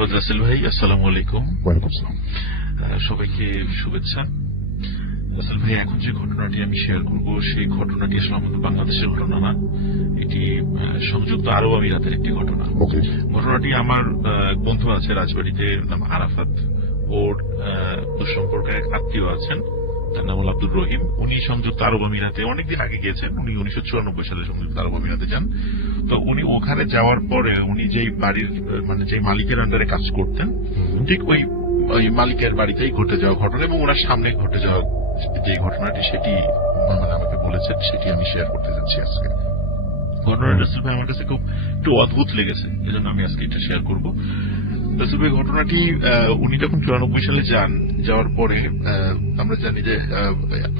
ধন্যবাদ রাসেল ভাই। আসসালামু আলাইকুম। ওয়ালাইকুম আসসালাম। সবাইকে শুভেচ্ছা। রাসেল ভাই, এখন যে ঘটনাটি আমি শেয়ার করব সেই ঘটনাটি আসলে আমাদের বাংলাদেশের ঘটনা না, এটি সংযুক্ত আরব আমিরাতের একটি ঘটনা। ঘটনাটি আমার এক বন্ধু আছে রাজবাড়িতে, নাম আরাফাত। ওর দুঃসম্পর্কের এক আত্মীয় আছেন, তার নাম হল আব্দুর রহিম। উনি সংযুক্ত আরব আমিরাতে অনেকদিন আগে গিয়েছেন। উনি 1994 সালে সংযুক্ত আরব আমিরাতে যান। তো উনি ওখানে যাওয়ার পরে উনি যেই বাড়ির মানে যে মালিকের আন্ডারে কাজ করতেন, ঠিক ওই মালিকের বাড়িতেই ঘটে যাওয়া ঘটনা এবং ওনার সামনে ঘটে যাওয়া যে ঘটনাটি সেটি মানে আমাকে বলেছেন, সেটি আমি শেয়ার করতে যাচ্ছি আজকে। ঘটনাটা রাসেল ভাই আমার কাছে খুব একটু অদ্ভুত লেগেছে, এজন্য আমি আজকে এটা শেয়ার করব। রাসেল ভাই, ঘটনাটি উনি যখন 94 সালে যান, যাওয়ার পরে আমরা জানি যে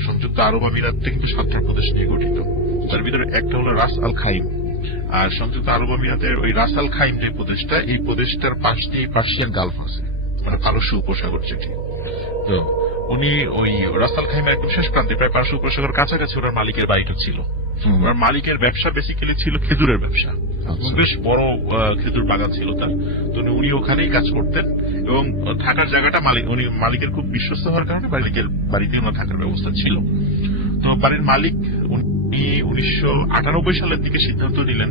সংযুক্ত আরব আমিরাতটা কিন্তু 7টা প্রদেশ নিয়ে গঠিত। তার ভিতরে একটা হলো রাস আল খাইম। আর সংযুক্ত আরব আমিরাতের ওই রাস আল খাইম যে প্রদেশটা, এই প্রদেশটার পাশ দিয়ে পার্সিয়ান গালফ আছে, মানে পারস্য উপসাগর যেটি। তো উনি ওই রাস আল খাইমের একদম শেষ প্রান্তে, প্রায় পারস্য উপসাগর কাছাকাছি ওনার মালিকের বাড়িটা ছিল। ওনার মালিকের ব্যবসা বেসিক্যালি ছিল খেজুরের ব্যবসা, বেশ বড় খেজুর বাগান ছিল তার। তো উনি ওখানেই কাজ করতেন এবং থাকার জায়গাটা উনি মালিকের খুব বিশ্বস্ত হওয়ার কারণে মালিকের বাড়িতে ওনার থাকার ব্যবস্থা ছিল। তো বাড়ির মালিক উনি 1998 সালের দিকে সিদ্ধান্ত নিলেন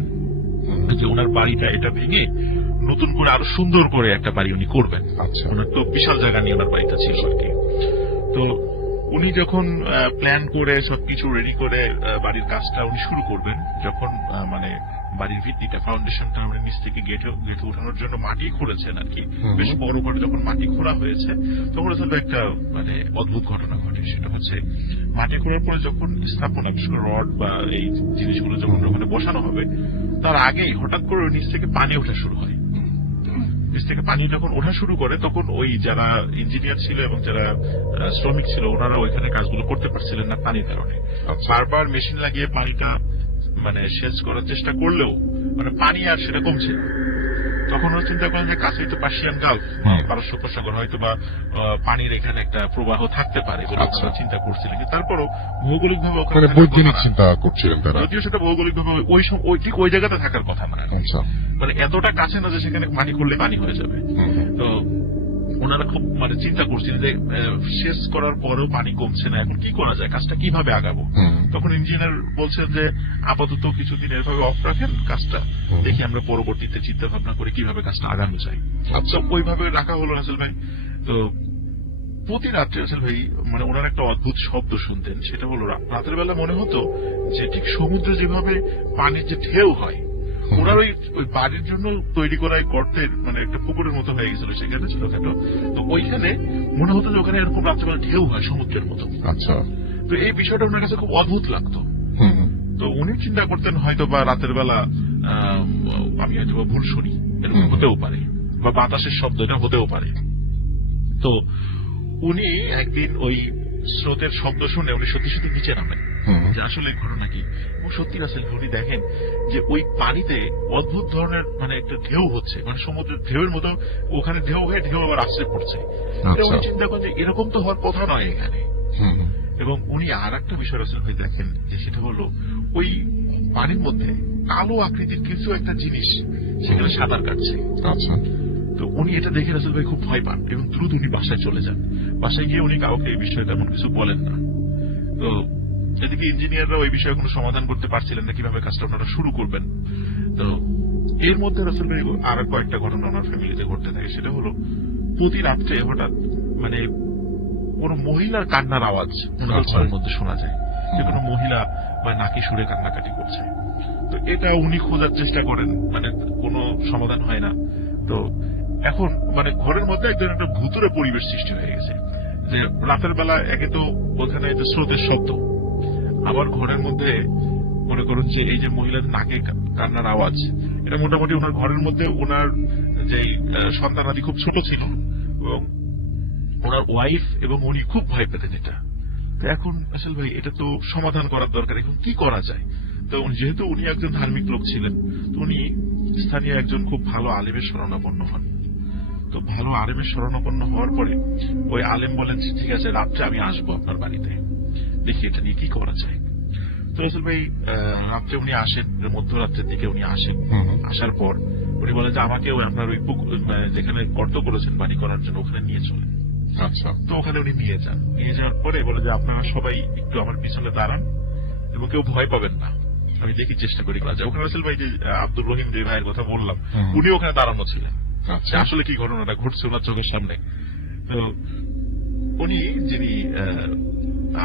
যে ওনার বাড়িটা এটা ভেঙে নতুন করে আরো সুন্দর করে একটা বাড়ি উনি করবেন। ওনার তো বিশাল জায়গা নিয়ে ওনার বাড়িটা ছিল আর কি। তো উনি যখন প্ল্যান করে সবকিছু রেডি করে বাড়ির কাজটা উনি শুরু করবেন, যখন মানে বাড়ির ভিত্তিটা ফাউন্ডেশনটা আমরা নিচ থেকে গেটে উঠানোর জন্য মাটি খুঁড়েছেন আর কি, বেশ বড় করে যখন মাটি খোঁড়া হয়েছে, তখন আসলে একটা মানে অদ্ভুত ঘটনা ঘটে। সেটা হচ্ছে মাটি খোঁড়ার পরে যখন স্থাপনা, বিশেষ করে রড বা এই জিনিসগুলো যখন ওখানে বসানো হবে, তার আগেই হঠাৎ করে নিচ থেকে পানি ওঠা শুরু হয়। নিচ থেকে পানি যখন ওঠা শুরু করে, তখন ওই যারা ইঞ্জিনিয়ার ছিল এবং যারা শ্রমিক ছিল, ওনারা ওইখানে কাজগুলো করতে পারছিলেন না পানির কারণে। বারবার মেশিন লাগিয়ে পানিটা মানে সেচ করার চেষ্টা করলেও মানে পানি আর সেটা কমছে না। তখন ওরা চিন্তা করেন যে কাছেই তো পার্সিয়ান গালফ, পারস্য উপসাগর, হয়তো বা পানির এখানে একটা প্রবাহ থাকতে পারে বলে চিন্তা করছিলেন। তারপরও ভৌগোলিক ভাবে বৈজ্ঞানিক চিন্তা করছিলেন তারা, যদিও সেটা ভৌগোলিক ভাবে ওই ঠিক ওই জায়গাতে থাকার কথা না, মানে এতটা কাছে না যে সেখানে পানি করলে পানি হয়ে যাবে। তো ওনারা খুব মানে চিন্তা করছিলেন যে শেষ করার পরেও পানি কমছে না, এখন কি করা যায়, কাজটা কিভাবে আগাবো। তখন ইঞ্জিনিয়ার বলছেন যে আপাতত কিছুদিন এভাবে অফ রাখেন কাজটা, দেখি আমরা পরবর্তীতে চিন্তা ভাবনা করে কিভাবে কাজটা আগানো যায়। তো ওইভাবে রাখা হলো রাসেল ভাই। তো প্রতি রাত্রে রাসেল ভাই মানে ওনার একটা অদ্ভুত শব্দ শুনতেন। সেটা হলো রাতের বেলা মনে হতো যে ঠিক সমুদ্রে যেভাবে পানির যে ঢেউ হয়, ওনার ওই বাড়ির জন্য তৈরি করা গর্তের মানে একটা পুকুরের মতো হয়ে গেছিল সেখানে ছোটখাটো। তো ওইখানে মনে হতো যে ওখানে এরকম রাত্রেবেলা ঢেউ হয় সমুদ্রের মতো। আচ্ছা। তো এই বিষয়টা ওনার কাছে খুব অদ্ভুত লাগতো। তো উনি চিন্তা করতেন হয়তো বা রাতের বেলা আমি হয়তো বা ভুল শুনি, এরকম হতেও পারে, বা বাতাসের শব্দ এটা হতেও পারে। তো উনি একদিন ওই স্রোতের শব্দ শুনে উনি সত্যি সত্যি নিচে নামেন যে আসলে ঘটনা কি। এবং সত্যি রাসেল উনি দেখেন যে ওই পানিতে অদ্ভুত ধরনের মানে একটা ঢেউ হচ্ছে, মানে সমুদ্রের ঢেউয়ের মতো ওখানে ঢেউ হয়ে ঢেউ আবার আশ্রে পড়ছে। উনি চিন্তা করেন যে এরকম তো হওয়ার কথা নয় এখানে। এবং উনি আর একটা বিষয় রাসেল ভাই দেখেন যে সেটা হলো ওই পানির মধ্যে কালো আকৃতির কিছু একটা জিনিস সেখানে সাঁতার কাটছে। আচ্ছা। তো উনি এটা দেখে রাসেল ভাই খুব ভয় পান এবং দ্রুত উনি বাসায় চলে যান। বাসায় গিয়ে উনি কাউকে এই বিষয়ে তেমন কিছু বলেন না। তো এদিকে ইঞ্জিনিয়াররা ওই বিষয়ে কোনো সমাধান করতে পারছিলেন না কিভাবে কাজটা ওনারা শুরু করবেন। তো এর মধ্যে রাসেল ভাই আর কয়েকটা ঘটনা ওনার ফ্যামিলিতে ঘটতে থাকে। সেটা হলো প্রতি রাত্রে হঠাৎ মানে কোন মহিলার কান্নার আওয়াজ ওনাদের ঘরের মধ্যে শোনা যায়, যে কোনো মহিলা বা নাকি সুরে কান্নাকাটি করছে। তো এটা উনি খোঁজার চেষ্টা করেন, মানে কোনো সমাধান হয় না। তো এখন মানে ঘরের মধ্যে একদম একটা ভুতুরে পরিবেশ সৃষ্টি হয়ে গেছে, যে রাতের বেলা একে তো ওখানে স্রোতের শব্দ, আবার ঘরের মধ্যে মনে করুন যে এই যে মহিলাদের নাকে কান্নার আওয়াজ, এটা মোটামুটি ওনার ঘরের মধ্যে ওনার যে সন্তানাদি খুব ছোট ছিল এবং ওনার ওয়াইফ এবং উনি খুব ভয় পেতেন এটা। তো এখন আসল ভাই এটা তো সমাধান করার দরকার, এখন কি করা যায়। তো যেহেতু উনি একজন ধার্মিক লোক ছিলেন, তো উনি স্থানীয় একজন খুব ভালো আলেমের শরণাপন্ন হন। তো ভালো আলেমের শরণাপন্ন হওয়ার পরে ওই আলেম বলেন ঠিক আছে রাত্রে আমি আসবো আপনার বাড়িতে, দেখি এটা নিয়ে কি করা যায়। তো তো রাসেল ভাই রাত্রে উনি আসেন, মধ্যরাত্রের দিকে উনি আসেন। আসার পর উনি বলেন যে আমাকে আপনার ওই যেখানে গর্ত করেছেন বাড়ি করার জন্য ওখানে নিয়ে চলে। আচ্ছা। তো ওখানে উনি নিয়ে যান। নিয়ে যাওয়ার পরে বলে যে আপনারা সবাই একটু আমার পিছনে দাঁড়ান এবং কেউ ভয় পাবেন না, আমি দেখি চেষ্টা করি করা যায়। ওখানে রাসেল ভাই যে আব্দুর রহিম যে ভাইয়ের কথা বললাম, উনি ওখানে দাঁড়ানো ছিলেন। আচ্ছা। আসলে কি ঘটনাটা ঘটছে ওনার চোখের সামনে। তো উনি যিনি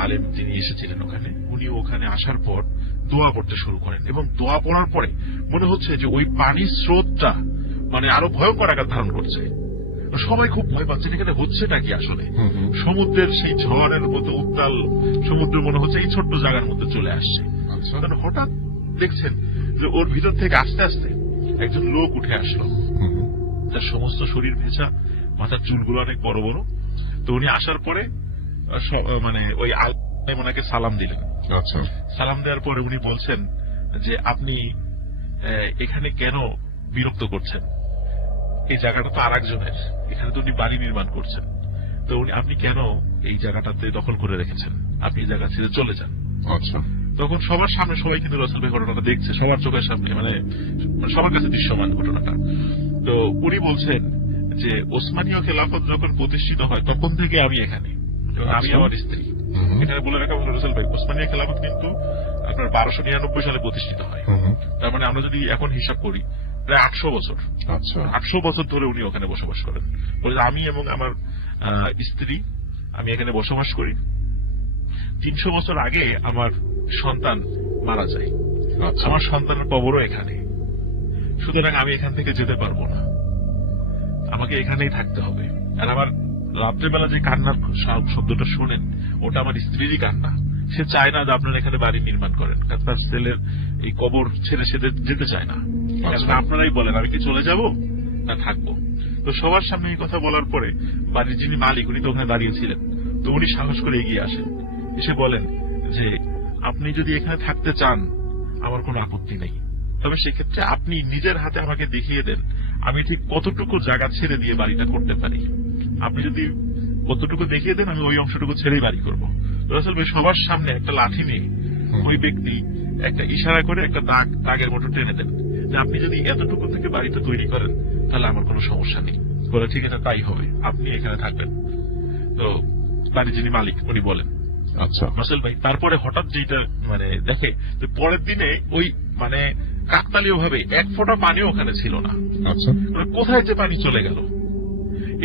আলেম যিনি এসেছিলেন ওখানে, উনি ওখানে আসার পর দোয়া পড়তে শুরু করেন এবং দোয়া পড়ার পরে মনে হচ্ছে যে ওই পানির স্রোতটা মানে আরো ভয়ঙ্কর আকার ধারণ করছে। সবাই খুব ভয় পাচ্ছেন এখানে হচ্ছেটা কি আসলে। সমুদ্রের সেই ঝড়ের মতো উত্তাল সমুদ্র মনে হচ্ছে এই ছোট্ট জায়গার মধ্যে চলে আসছে। কারণ হঠাৎ দেখছেন যে ওর ভিতর থেকে আস্তে আস্তে একজন লোক উঠে আসলো, তার সমস্ত শরীর ভেজা, মাথার চুলগুলো অনেক বড় বড়। তো উনি আসার পরে মানে ওই আলেম ওনাকে সালাম দিলেন। আচ্ছা। সালাম দেওয়ার পরে উনি বলছেন যে আপনি এখানে কেন বিরক্ত করছেন, এই জায়গাটা তো আর একজনের, এখানে তো উনি বাড়ি নির্মাণ করছেন, তো আপনি কেন এই জায়গাটাতে দখল করে রেখেছেন, আপনি এই জায়গা ছেড়ে চলে যান। আচ্ছা। তখন সবার সামনে সবাই কিন্তু রাসেল ভাই ঘটনাটা দেখছে, সবার চোখের সামনে, মানে সবার কাছে দৃশ্যমান ঘটনাটা। তো উনি বলছেন যে ওসমানীয় খেলাফত যখন প্রতিষ্ঠিত হয় তখন থেকে আমি এখানে, আমি আমার স্ত্রী। এখানে বলে রাখা ভালো রাসেল ভাই, ওসমানীয় খেলাফত কিন্তু আপনার 1299 সালে প্রতিষ্ঠিত হয়। তার মানে আমরা যদি এখন হিসাব করি প্রায় 800 বছর। আচ্ছা। 800 বছর ধরে উনি ওখানে বসবাস করেন। বলে আমি এবং আমার স্ত্রী আমি এখানে বসবাস করি। 300 বছর আগে আমার সন্তান মারা যায়, আমার সন্তানের কবরও এখানে, সুতরাং আমি এখান থেকে যেতে পারবো না, আমাকে এখানেই থাকতে হবে। আর আমার রাত্রেবেলা যে কান্নার শব্দটা শোনেন ওটা আমার স্ত্রীরই কান্না। সে চায় না যে আপনারা এখানে বাড়ি নির্মাণ করেন, তার ছেলের এই কবর ছেড়ে সে যেতে চায় না। আপনারাই বলেন আমি কি চলে যাব না থাকবো। তো সবার সামনে এই কথা বলার পরে বাড়ির যিনি মালিক উনি তো ওখানে দাঁড়িয়েছিলেন, তো উনি সাহস করে এগিয়ে আসেন, এসে বলেন যে আপনি যদি এখানে থাকতে চান আমার কোনো আপত্তি নেই, তবে সেক্ষেত্রে আপনি নিজের হাতে আমাকে দেখিয়ে দেন আমি ঠিক কতটুকু জায়গা ছেড়ে দিয়ে বাড়িটা করতে পারি। আপনি যদি কতটুকু দেখিয়ে দেন আমি ওই অংশটুকু ছেড়েই বাড়ি করবো। রাসেল ভাই সবার সামনে একটা লাঠি নিয়ে ওই ব্যক্তি একটা ইশারা করে একটা দাগের মতো টেনে দেন যে আপনি যদি এতটুকু থেকে বাড়িটা তৈরি করেন তাহলে আমার কোনো সমস্যা নেই। বলে ঠিক আছে তাই হবে, আপনি এখানে থাকবেন। তো বাড়ির যিনি মালিক উনি বলেন আচ্ছা। রাসেল ভাই তারপরে হঠাৎ যেটা মানে দেখে যে পরের দিনে ওই মানে কাকতালীয় ভাবে এক ফোঁটা পানিও ওখানে ছিল না। আচ্ছা। কোথায় যে পানি চলে গেল।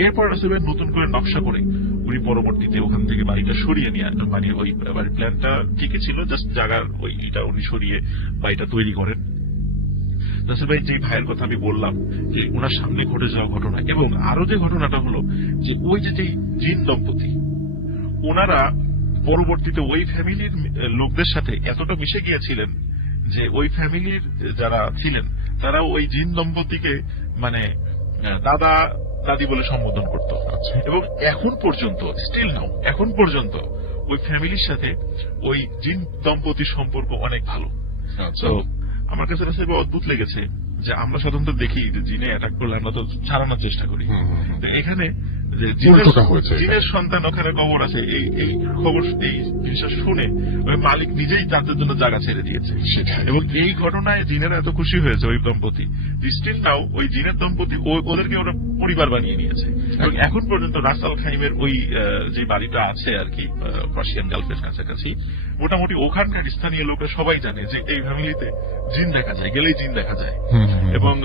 এরপর রাসেল ভাই নতুন করে নকশা করে উনি পরবর্তীতে ওখান থেকে বাড়িটা সরিয়ে নিয়ে মানে ওই বাড়ির প্ল্যানটা ঠিকই ছিল, জাস্ট জায়গার ওইটা উনি সরিয়ে বাড়িটা তৈরি করেন। রাসেল ভাই যে ভাইয়ের কথা আমি বললাম যে ওনার সামনে ঘটে যাওয়া ঘটনা, এবং আরো যে ঘটনাটা হলো যে ওই যে জিন দম্পতি ওনারা পরবর্তীতে ওই ফ্যামিলির লোকদের সাথে এতটা মিশে গিয়েছিলেন যে ওই ফ্যামিলির যারা ছিলেন তারা ওই জিন দম্পতিকে মানে দাদা দাদি বলে সম্বোধন করত। এবং এখন পর্যন্ত স্টিল নাও এখন পর্যন্ত ওই ফ্যামিলির সাথে ওই জিন দম্পতির সম্পর্ক অনেক ভালো। তো আমার কাছে অদ্ভুত লেগেছে যে আমরা সাধারণত দেখি যে জিনে অ্যাটাক করলে আমরা তো ছাড়ানোর চেষ্টা করি, এখানে যে জিনের সন্তান ওখানে কবর আছে এই খবর এই জিনিসটা শুনে ওই মালিক নিজেই তাদের জন্য জায়গা ছেড়ে দিয়েছে। এবং এই ঘটনায় জিনেরা এত খুশি হয়েছে ওই দম্পতি, স্টিল নাও ওই জিনের দম্পতি ওদেরকে ওরা পরিবার বানিয়ে নিয়েছে। এবং এখন পর্যন্ত রাসাল খাইমের ওই যে বাড়িটা আছে আর কি পার্সিয়ান গালফের কাছাকাছি, মোটামুটি ওখানকার স্থানীয় লোকেরা সবাই জানে যে এই ফ্যামিলিতে জিন দেখা যায়, গেলেই জিন দেখা যায়। এবং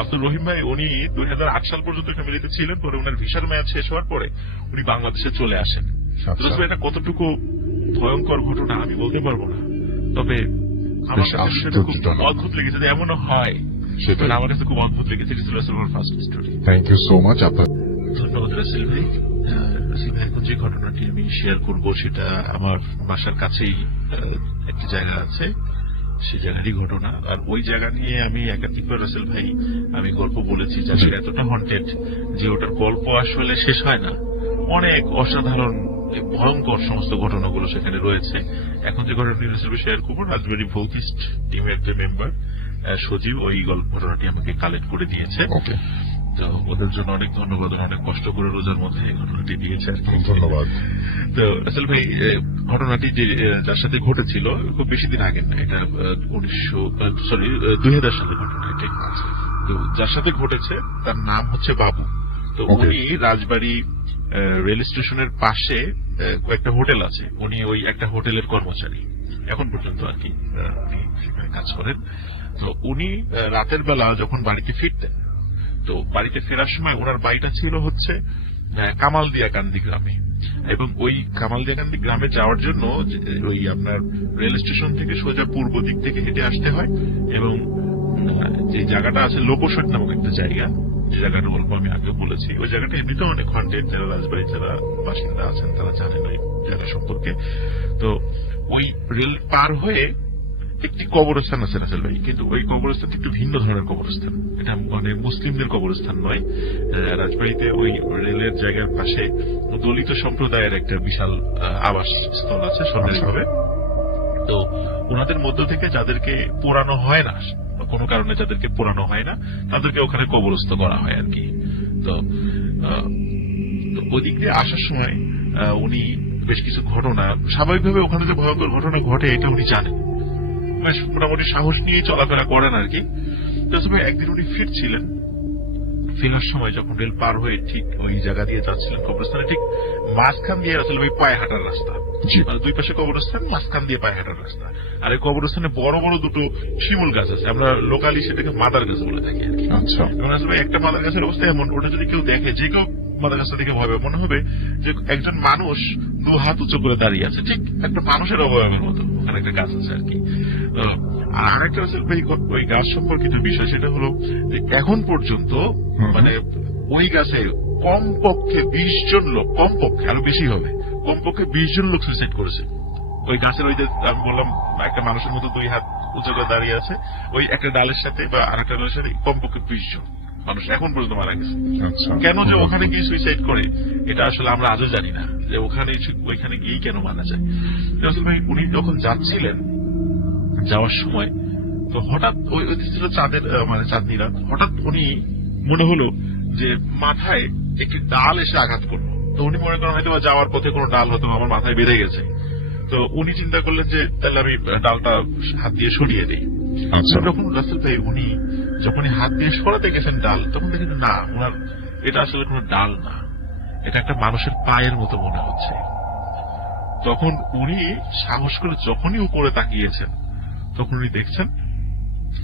আব্দুর রহিম ভাই উনি 2008 সাল পর্যন্ত ফ্যামিলিতে ছিলেন, পরে ওনার ভিসার মেয়াদ শেষ হওয়ার পরে উনি বাংলাদেশে চলে আসেন। এটা কতটুকু ভয়ঙ্কর ঘটনা আমি বলতে পারবো না, তবে আমার কাছে সেটা খুব অদ্ভুত লেগেছে যে এমনও হয়, সেটা আমার কাছে খুব অদ্ভুত লেগেছে। First story. Thank you so much. ধন্যবাদ রাসেল ভাই। রাসেল ভাই এখন যে ঘটনাটি আমি শেয়ার করবো সেটা আমার বাসার কাছেই একটি জায়গা আছে, সেই জায়গারই ঘটনা। আর ওই জায়গা নিয়ে আমি একাধিকবার রাসেল ভাই আমি গল্প বলেছি, জায়গাটা এতটা হন্টেড যে ওটার গল্প আসলে শেষ হয় না। অনেক অসাধারণ ভয়ঙ্কর সমস্ত ঘটনাগুলো সেখানে রয়েছে। এখন যে ঘটনাটি রাসেল ভাই শেয়ার করবো, রাজবাড়ি ভৌতিস্ট টিমের যে মেম্বার সজীব ওই ঘটনাটি আমাকে কালেক্ট করে দিয়েছে। তো ওদের জন্য অনেক ধন্যবাদ, অনেক কষ্ট করে রোজার মধ্যে এই ঘটনাটি দিয়েছে আর কি। ধন্যবাদ। তো আসলে ভাই ঘটনাটি যে যার সাথে ঘটেছিল খুব বেশি দিন আগে না, এটা 2000 সালে ঘটনা এটা। তো যার সাথে ঘটেছে তার নাম হচ্ছে বাবু। তো উনি রাজবাড়ী রেল স্টেশনের পাশে কয়েকটা হোটেল আছে, উনি ওই একটা হোটেলের কর্মচারী এখন পর্যন্ত আর কি, উনি সেখানে কাজ করেন। তো উনি রাতের বেলা যখন বাড়িতে ফিরতেন, তো বাড়িতে ফেরার সময় ওনার বাড়িটা ছিল হচ্ছে কামালদিয়াকান্দি গ্রামে, এবং ওই কামালদিয়াকান্দি গ্রামে যাওয়ার জন্য ওই আপনার রেল স্টেশন থেকে সোজা পূর্ব দিক থেকে হেঁটে আসতে হয়, এবং যে জায়গাটা আছে লোকোশট নামক একটা জায়গা, যে জায়গাটা গল্প আমি আগে বলেছি, ওই জায়গাটা এমনিতেও অনেক কন্টেন্ট, যারা রাজবাড়ি যারা বাসিন্দা আছেন তারা জানেন ওই জায়গা সম্পর্কে। তো ওই রেল পার হয়ে একটি কবরস্থান আছে রাসেল ভাই, কিন্তু ওই কবরস্থানটি একটু ভিন্ন ধরনের কবরস্থান, এটা মানে মুসলিমদের কবরস্থান নয়। রাজবাড়িতে ওই রেলের জায়গার পাশে দলিত সম্প্রদায়ের একটা বিশাল আবাস স্থল আছে সরকারিভাবে। তো ওনাদের মধ্য থেকে যাদেরকে পোড়ানো হয় না, কোনো কারণে যাদেরকে পোড়ানো হয় না, তাদেরকে ওখানে কবরস্থ করা হয় আর কি। তো ওদিক দিয়ে আসার সময় উনি বেশ কিছু ঘটনা, স্বাভাবিকভাবে ওখানে যে ভয়ঙ্কর ঘটনা ঘটে এটা উনি জানেন, বেশ মোটামুটি সাহস নিয়ে চলাফেরা করেন আর কি। একদিন উনি ফিরছিলেন, ফেরার সময় যখন রেল পার হয়ে ঠিক ওই জায়গা দিয়ে যাচ্ছিলেন কবরস্থানে, ঠিক মাঝখান দিয়ে আসলে ওই পায়ে হাঁটার রাস্তা, মানে দুই পাশে কবরস্থান, মাঝখান দিয়ে পায়ে হাঁটার রাস্তা। আর এই কবরস্থানে বড় বড় দুটো শিমুল গাছ আছে, আমরা লোকালি সেটাকে মাদার গাছ বলে থাকি আর কি। আসলে একটা মাদার গাছের অবস্থা এমন, ওটা যদি কেউ দেখে, যে কেউ মাদার গাছটা দেখে ভয় মনে হবে যে একজন মানুষ 2 হাত উঁচু করে দাঁড়িয়ে আছে, ঠিক একটা মানুষের অবয়বের মতো ওখানে একটা গাছ আছে আর কি। আর আরেকটা ওই গাছ সম্পর্কিত বিষয়, সেটা হলো যে এখন পর্যন্ত মানে ওই গাছে কমপক্ষে 20 জন লোক, কমপক্ষে আরো বেশি হবে, কমপক্ষে 20 জন লোক সুইসাইড করেছে ওই গাছের। ওই যে আমি বললাম একটা মানুষের মতো 2 হাত উঁচু করে দাঁড়িয়ে আছে, ওই একটা ডালের সাথে বা আর একটা ডালের সাথে কমপক্ষে 20 জন মানুষ এখন পর্যন্ত মারা গেছে। কেন যে ওখানে গিয়ে সুইসাইড করে এটা আসলে আমরা আজও জানি না, যে ওইখানে গিয়েই কেন মারা যায়। রাসূল ভাই উনি যখন যাচ্ছিলেন, যাওয়ার সময় তো হঠাৎ ওই ছিল চাঁদের মানে চাঁদনি রাত, হঠাৎ উনি মনে হলো যে মাথায় একটি ডাল এসে আঘাত করলো। তো উনি মনে করেন হয়তো যাওয়ার পথে কোনো ডাল হয়তো আমার মাথায় বেঁধে গেছে। তো উনি চিন্তা করলেন যে তাহলে আমি ডালটা হাত দিয়ে সরিয়ে দিই। যখন রাসূল ভাই উনি যখনই হাত দিয়ে সরাতে গেছেন ডাল, তখন দেখেন না, ওনার এটা আসলে কোনো ডাল না, এটা একটা মানুষের পায়ের মতো মনে হচ্ছে। তখন উনি সাহস করে যখনই উপরে তাকিয়েছেন, তখন উনি দেখছেন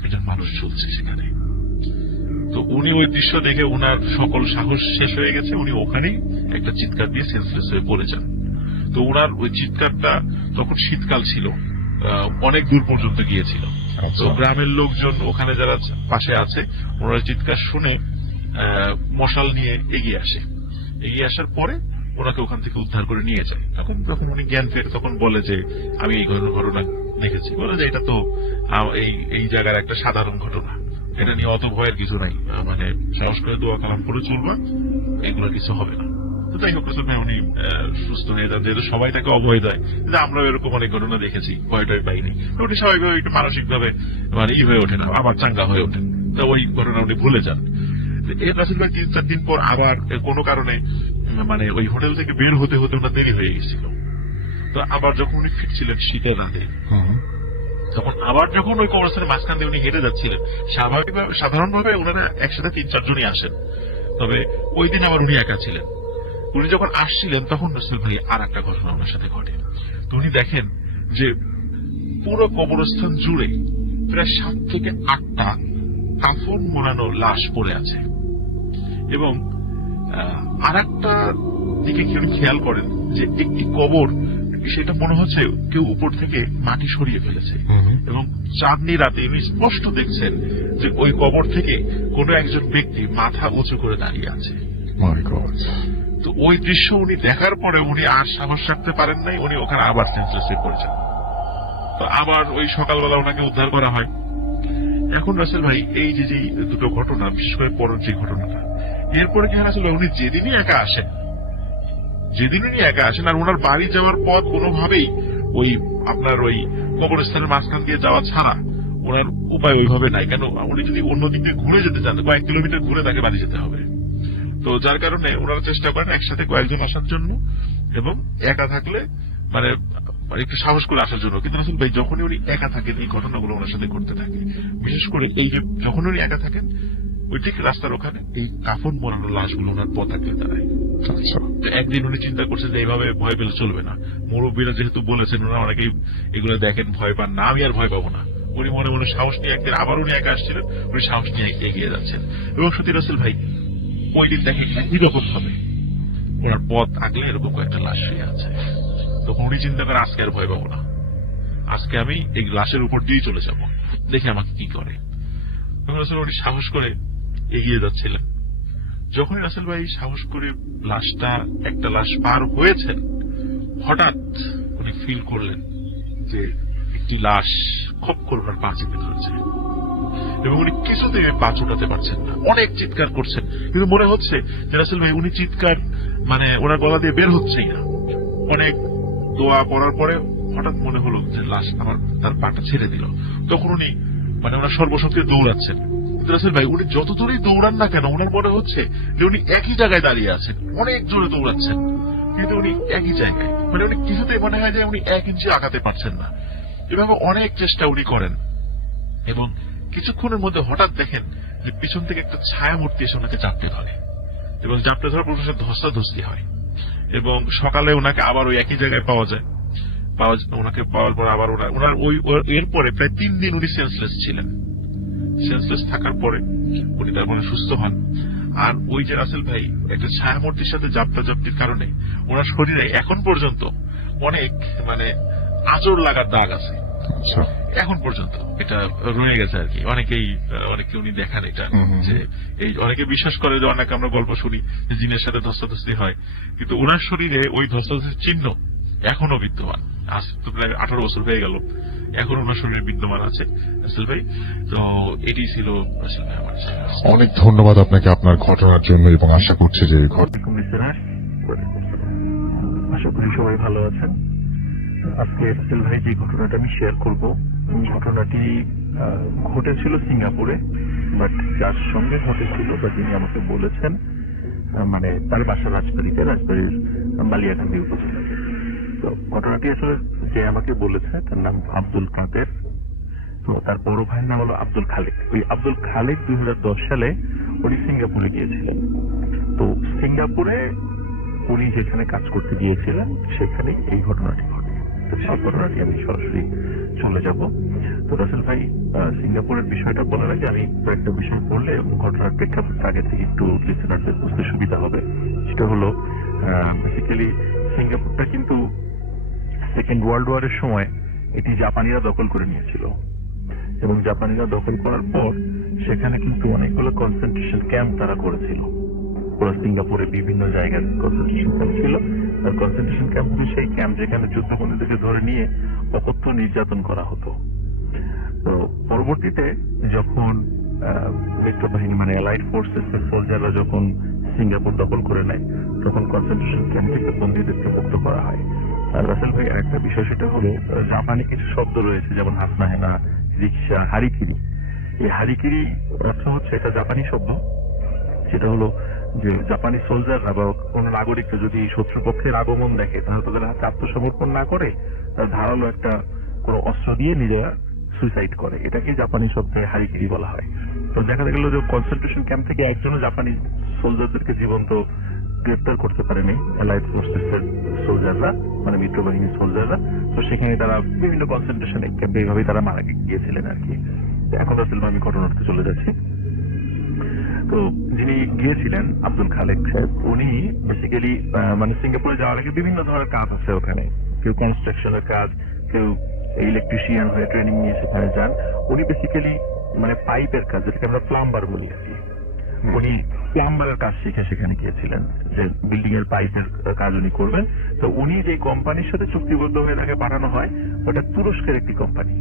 একজন মানুষ চলছে সেখানে। তো উনি ওই দৃশ্য দেখে ওনার সকল সাহস শেষ হয়ে গেছে, উনি ওখানেই একটা চিৎকার দিয়ে সেন্সলেস হয়ে পড়ে যান। তো ওনার ওই চিৎকারটা, তখন শীতকাল ছিল, অনেক দূর পর্যন্ত গিয়েছিল। তো গ্রামের লোকজন ওখানে যারা পাশে আছে, ওনার চিৎকার শুনে মশাল নিয়ে এগিয়ে আসে। এগিয়ে আসার পরে ওনাকে ওখান থেকে উদ্ধার করে নিয়ে যায়। তখন উনি জ্ঞান ফেরে, তখন বলে যে আমি এই ঘটনা দেখেছি। বলে যে এটা তো এই জায়গার একটা সাধারণ ঘটনা, এটা নিয়ে অত ভয়ের কিছু নাই, মানে সাহস করে দোয়া কালাম করে চলবা, এগুলো কিছু হবে না। তো তাই হোক, উনি সুস্থ হয়ে যান, যেহেতু সবাই তাকে অভয় দেয়, আমরা এরকম অনেক ঘটনা দেখেছি, ভয় টয় পাইনি। উনি স্বাভাবিকভাবে একটু মানসিক ভাবে মানে হয়ে ওঠেন, আবার চাঙ্গা হয়ে ওঠেন। তো ওই ঘটনা উনি ভুলে যান। এর রাসূল ভাই 3-4 দিন পর আবার কোনো কারণে মানে ওই হোটেল থেকে বের হতে হতে ওনার দেরি হয়ে গেছিল। তো আবার যখন উনি ফিরছিলেন শীতের রাতে, তখন আবার যখন ওই কবরস্থানের মাঝখান দিয়ে উনি হেঁটে যাচ্ছিলেন, সাধারণভাবে ওনারা একসাথে 3-4 জনই আসেন, তবে ওই দিন আবার উনি একা ছিলেন। উনি যখন আসছিলেন, তখন রাসূল ভাই আর একটা ঘটনা ওনার সাথে ঘটে। তো উনি দেখেন যে পুরো কবরস্থান জুড়ে প্রায় 7 থেকে 8টা কাফন মোড়ানো লাশ পড়ে আছে, এবং আর একটা দিকে কেউ খেয়াল করেন যে একটি কবর, সেটা মনে হচ্ছে কেউ উপর থেকে মাটি সরিয়ে ফেলেছে, এবং চাঁদনি রাতে উনি স্পষ্ট দেখছেন যে ওই কবর থেকে কোনো একজন ব্যক্তি মাথা উঁচু করে দাঁড়িয়ে আছে। তো ওই দৃশ্য উনি দেখার পরে উনি আর সাহস রাখতে পারেন নাই, উনি ওখানে আবার সেন্সলেস হয়ে পড়েছেন। তো আবার ওই সকালবেলা ওনাকে উদ্ধার করা হয়। এখন রাসূল ভাই এই যে দুটো ঘটনা, বিশেষ করে পরের যে ঘটনাটা, এরপরে কি রাসূল ভাই উনি যেদিনই একা আসেন, আর ওনার বাড়ি যাওয়ার পথ কোনোভাবেই ওই আপনার ওই কবরস্থানের মাঝখান দিয়ে যাওয়া ছাড়া ওনার উপায় ওইভাবে নাই, কেন উনি যদি অন্য দিক দিয়ে ঘুরে যেতে চান কয়েক কিলোমিটার ঘুরে তাকে বাড়ি যেতে হবে। তো যার কারণে ওনারা চেষ্টা করেন একসাথে কয়েকজন আসার জন্য, এবং একা থাকলে মানে একটু সাহস করে আসার জন্য। কিন্তু রাসেল ভাই যখনই উনি একা থাকেন এই ঘটনাগুলো ওনার সাথে ঘটতে থাকে। বিশেষ করে এই যে যখন উনি একা থাকেন ওই ঠিক রাস্তার ওখানে এই কাফন মোড়ানো লাশগুলো ওনার পথ থাকতে দাঁড়ায়। তো একদিন উনি চিন্তা করছেন যে এইভাবে ভয় পেলে চলবে না, মুরব্বীরা যেহেতু বলেছেন ওনারা অনেকেই এগুলো দেখেন ভয় পান না, আমি আর ভয় পাবো না। উনি মনে মনে সাহস নিয়ে একদিন আবার উনি একা আসছিলেন, উনি সাহস নিয়ে এগিয়ে যাচ্ছেন। এবং সত্যি রাসেল ভাই ওই দিন দেখে একই রকম ভাবে ওনার পথ আগলে এরকম কয়েকটা লাশ শুয়ে আছে। তখন উনি চিন্তা করে আজকে আর ভয় পাবো না, আজকে আমি এই লাশের উপর দিয়ে চলে যাব, দেখি আমাকে কি করে। তখন আসলে উনি সাহস করে এগিয়ে যাচ্ছিলেন। যখনই রাসেল ভাই সাহস করে একটা লাশ পার হয়েছেন, হঠাৎ উনি ফিল করলেন যে একটি লাশ খপ করে ওনার পা চেপে ধরেছে, এবং উনি কিছুতেই পা ছোটাতে পারছেন না, অনেক চিৎকার করছেন, কিন্তু মনে হচ্ছে যে রাসেল ভাই উনি চিৎকার মানে ওনার গলা দিয়ে বের হচ্ছেই না। অনেক দোয়া করার পরে হঠাৎ মনে হলো যে লাশ তার পাটা ছেড়ে দিল। তখন উনি মানে ওনার সর্বশক্তি দৌড়াচ্ছেন। রাসেল ভাই উনি যত দূরেই দৌড়ান না কেন ওনার মনে হচ্ছে যে উনি একই জায়গায় দাঁড়িয়ে আছেন, অনেক জোরে দৌড়াচ্ছেন, কিন্তু উনি একই জায়গায়, মানে উনি কিছুতেই মনে হয় যে উনি 1 ইঞ্চি আগাতে পারছেন না। এভাবে অনেক চেষ্টা উনি করেন, এবং কিছুক্ষণের মধ্যে হঠাৎ দেখেন যে পিছন থেকে একটা ছায়া মূর্তি এসে ওনাকে চাপতে ধরে, এবং চাপতে ধরার পর ধস্তাধস্তি হয়, এবং সকালে ওনাকে আবার ওই একই জায়গায় পাওয়া যায়। ওনাকে পাওয়ার পর আবার ওনার এরপরে প্রায় 3 দিন উনি সেন্সলেস ছিলেন। সেন্সলেস থাকার পরে উনি তারপরে সুস্থ হন। আর ওই যে রাসেল ভাই একটা ছায়ামূর্তির সাথে জাপটাজাপটির কারণে ওনার শরীরে এখন পর্যন্ত অনেক মানে আঁচড় লাগার দাগ আছে এখন পর্যন্ত, এটা রয়ে গেছে আর কি। অনেকে উনি দেখান এটা, যে এই অনেকে বিশ্বাস করে যে অনেকে আমরা গল্প শুনি যে জিনের সাথে ধস্তাধস্তি হয়, কিন্তু ওনার শরীরে ওই ধস্তাধস্তির চিহ্ন এখনো বিদ্যমান। আজ তো প্রায় 18 বছর হয়ে গেল, এখন ওনার শরীরে বিদ্যমান আছে রাসেল ভাই। তো এটি ছিল রাসেল ভাই আমার। অনেক ধন্যবাদ আপনাকে আপনার ঘটনার জন্য, এবং আশা করছি যে আশা করি সবাই ভালো আছেন। আজকে রাসেল ভাই যে ঘটনাটা আমি শেয়ার করব, ঘটনাটি ঘটেছিল সিঙ্গাপুরে, বাট যার সঙ্গে ঘটেছিল বা তিনি আমাকে বলেছেন মানে তার বাসা রাজবাড়ির বালিয়াকান্দি উপজেলা। তো ঘটনাটি আসলে যে আমাকে বলেছে তার নাম আব্দুল কাদের, তো তার বড় ভাইয়ের নাম হলো আব্দুল খালেক। ওই আব্দুল খালেক 2010 সালে উনি সিঙ্গাপুরে গিয়েছিলেন। তো সিঙ্গাপুরে উনি যেখানে কাজ করতে গিয়েছিলেন সেখানে এই ঘটনাটি ঘটে। তো সেই ঘটনাটি আমি সরাসরি চলে যাব। তো রাসেল ভাই সিঙ্গাপুরের বিষয়টা বলার আগে আমি কয়েকটা বিষয় বললে এবং ঘটনার প্রেক্ষাপট আগে থেকে একটু লিসেনারদের বুঝতে সুবিধা হবে। সেটা হলো বেসিক্যালি সিঙ্গাপুরটা কিন্তু সেকেন্ড ওয়ার্ল্ড ওয়ারের সময় এটি জাপানিরা দখল করে নিয়েছিল, এবং জাপানিরা দখল করার পর সেখানে কিন্তু অনেকগুলো কনসেন্ট্রেশন ক্যাম্প তারা করেছিল। পুরো সিঙ্গাপুরে বিভিন্ন জায়গায় কনসেন্ট্রেশন ক্যাম্প ছিল, আর কনসেন্ট্রেশন ক্যাম্পগুলি সেই ক্যাম্প যেখানে যুদ্ধবন্দীদেরকে ধরে নিয়ে অকথ্য নির্যাতন করা হতো। তো পরবর্তীতে যখন মিত্রবাহিনী মানে অ্যালাইড ফোর্সেস এর সোলজাররা যখন সিঙ্গাপুর দখল করে নেয়, তখন কনসেন্ট্রেশন ক্যাম্প থেকে বন্দীদেরকে মুক্ত করা হয়। আর রাসেল ভাই আরেকটা বিষয় সেটা হলো জাপানি কিছু শব্দ রয়েছে, যেমন হাসনাহেনা, রিক্সা, হারিকিরি। এই হারিকিরি অর্থ হচ্ছে এটা জাপানি শব্দ, সেটা হলো যে জাপানি সোলজাররা বা কোন নাগরিককে যদি শত্রুপক্ষের আগমন দেখে তাহলে তাদের হাতে আত্মসমর্পণ না করে তার ধারালো একটা কোন অস্ত্র দিয়ে নিজেরা সুইসাইড করে। এটাকে জাপানি শব্দে হারিকিরি বলা হয়। তো দেখা গেল যে কনসেন্ট্রেশন ক্যাম্প থেকে একজনও জাপানি সোলজারদেরকে জীবন্ত গ্রেপ্তার করতে পারেনি অ্যালাইড ফোর্সেসের সোলজাররা, মানে মিত্রবাহিনীর সোলজাররা। তো সেখানে তারা বিভিন্ন কনসেন্ট্রেশন ক্যাম্পে এইভাবেই তারা মারা গিয়েছিলেন আর কি। এখন আসলে আমি ঘটনাতে চলে যাচ্ছি। তো যিনি গিয়েছিলেন আব্দুল খালেক সাহেব, উনি বেসিক্যালি মানে সিঙ্গাপুরে যাওয়ার আগে বিভিন্ন ধরনের কাজ আছে ওখানে, কেউ কনস্ট্রাকশনের কাজ, কেউ ইলেকট্রিশিয়ান হয়ে ট্রেনিং নিয়ে সেখানে যান। উনি বেসিক্যালি মানে পাইপের কাজ, যেটাকে আমরা প্লাম্বার বলি আর কি, উনি প্লাম্বারের কাজ শিখে সেখানে গিয়েছিলেন, যে বিল্ডিং এর পাইপের কাজ উনি করবেন। তো উনি যে কোম্পানির সাথে চুক্তিবদ্ধ হয়ে তাকে পাঠানো হয় ওটা তুরস্কের একটি কোম্পানি।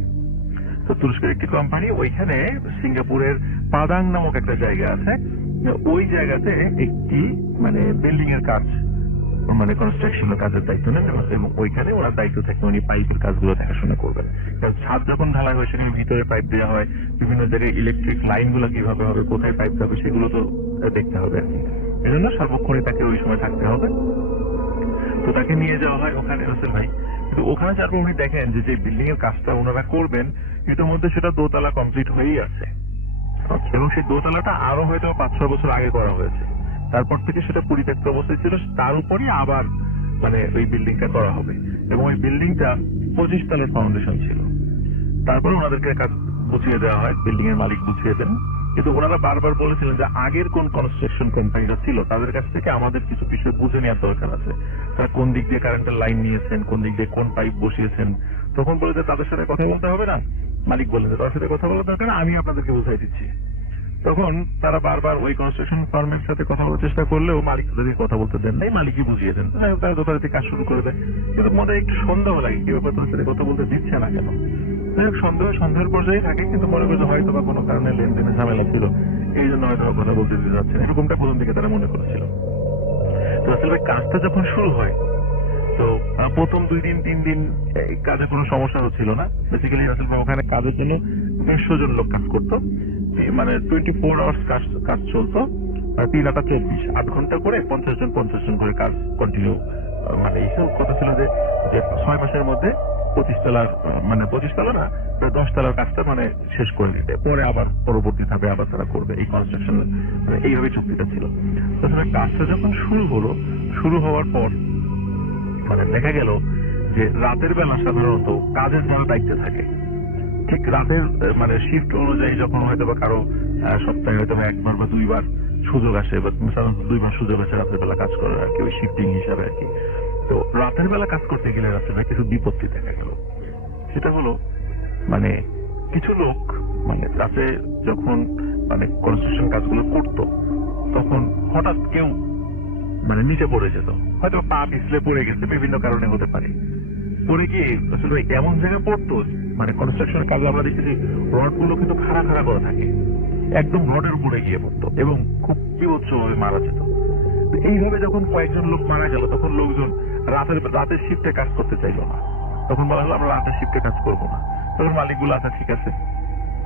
তো তুরস্কের একটি কোম্পানি, ওইখানে সিঙ্গাপুরের পাদাং নামক একটা জায়গা আছে, ওই জায়গাতে একটি মানে বিল্ডিং এর কাজ মানে কনস্ট্রাকশনের কাজের দায়িত্ব নেন এবং ওইখানে ওনার দায়িত্ব থাকে উনি পাইপের কাজগুলো দেখাশোনা করবেন। কারণ ছাদ যখন ঢালাই হয় সেখানে ভিতরে পাইপ দেওয়া হয়, বিভিন্ন জায়গায় ইলেকট্রিক লাইন গুলো কিভাবে হবে, কোথায় পাইপ যাবে সেগুলো তো দেখতে হবে। এজন্য সর্বক্ষণই তাকে ওই সময় থাকতে হবে। তো তাকে নিয়ে যাওয়া হয় ওখানে রাসেল ভাই। কিন্তু ওখানে যার উনি দেখেন যে বিল্ডিং এর কাজটা ওনারা করবেন ইতিমধ্যে সেটা দোতলা কমপ্লিট হয়েই আছে, এবং সেই দোতলাটা আরো হয়তো 5-6 বছর আগে করা হয়েছে। তারপর থেকে সেটা পরিত্যক্ত অবস্থায় ছিল, তার উপরে আবার মানে ওই বিল্ডিংটা করা হবে, এবং ওই বিল্ডিংটা 25 তলার ফাউন্ডেশন ছিল। তারপরে ওনাদেরকে কাজ বুঝিয়ে দেওয়া হয়, বিল্ডিং এর মালিক বুঝিয়ে দেন। কিন্তু ওনারা বারবার বলেছিলেন যে আগের কোন কনস্ট্রাকশন কোম্পানিটা ছিল তাদের কাছ থেকে আমাদের কিছু বিষয় বুঝে নেওয়ার দরকার আছে। তারা কোন দিক দিয়ে কারেন্টের লাইন নিয়েছেন, কোন দিক দিয়ে কোন পাইপ বসিয়েছেন। তখন বলে যে তাদের সাথে কথা বলতে হবে না। মালিক বললেন যে তাদের সাথে কথা বলার দরকার না, আমি আপনাদেরকে বুঝাই দিচ্ছি। তখন তারা বারবার ওই কনস্ট্রাকশন ফার্মের সাথে কথা বলার চেষ্টা করলেও মালিক তাদেরকে কথা বলতে দেন নাই, মালিকই বুঝিয়ে দেন। তারা যথারীতি কাজ শুরু করে দেয়। কিন্তু মনে একটু সন্দেহ লাগে কি ব্যাপার, তাদের সাথে কথা বলতে দিচ্ছে না কেন। সন্দেহের পর্যায়ে থাকে, কিন্তু মনে করে হয়তো বা কোনো কারণে লেনদেনে ঝামেলা ছিল, এই জন্য হয়তো কথা বলতে দিতে যাচ্ছে না, এরকমটা প্রথম দিকে তারা মনে করেছিল। তো আসলে কাজটা যখন শুরু হয়, তো প্রথম 2 দিন 3 দিন কাজে কোনো সমস্যা হচ্ছিল না। বেসিক্যালি আসলে ওখানে কাজের জন্য 150 জন লোক কাজ করতো, মানে 24 আওয়ার্স কাজ চলতো, 3/24, 8 ঘন্টা করে 50 জন করে কাজ কন্টিনিউ। মানে এইসব কথা ছিল যে 6 মাসের মধ্যে 25 তলার, মানে 25 তলা না, 10 তলার কাজটা মানে শেষ করে দিতে, পরে আবার পরবর্তী ধাপে আবার তারা করবে এই কনস্ট্রাকশন। এইভাবে চুক্তিটা ছিল। আসলে কাজটা যখন শুরু হওয়ার পর মানে দেখা গেল যে রাতের বেলা সাধারণত কাজের যারা দায়িত্বে থাকে, ঠিক রাতের মানে শিফট অনুযায়ী যখন হয়তো বা কারো সপ্তাহে হয়তো 1বার বা 2বার সুযোগ আসে, বা সাধারণত 2বার সুযোগ আসে রাতের বেলা কাজ করার আর কি, ওই শিফটিং হিসাবে আর কি। তো রাতের বেলা কাজ করতে গেলে রাতের বেলা কিছু বিপত্তি দেখা গেল। সেটা হলো মানে কিছু লোক মানে রাতে যখন মানে কনস্ট্রাকশন কাজগুলো করতো তখন হঠাৎ কেউ মানে নিচে পড়ে যেত, হয়তো পা পিছলে পড়ে গেছে, বিভিন্ন কারণে হতে পারে। পড়ে গিয়ে আসলে এমন জায়গায় পড়তো, মানে কনস্ট্রাকশনের কাজে আমরা দেখেছি রড গুলো কিন্তু খাড়া করা থাকে, একদম রডের উপরে গিয়ে পড়তো এবং খুব বিভৎসভাবে মারা যেত। এইভাবে যখন কয়েকজন লোক মারা গেল তখন লোকজন রাতের শিফটে কাজ করতে চাইলো না। তখন বলা হলো আমরা রাতের শিফটে কাজ করবো না। তখন মালিকগুলো আচ্ছা ঠিক আছে,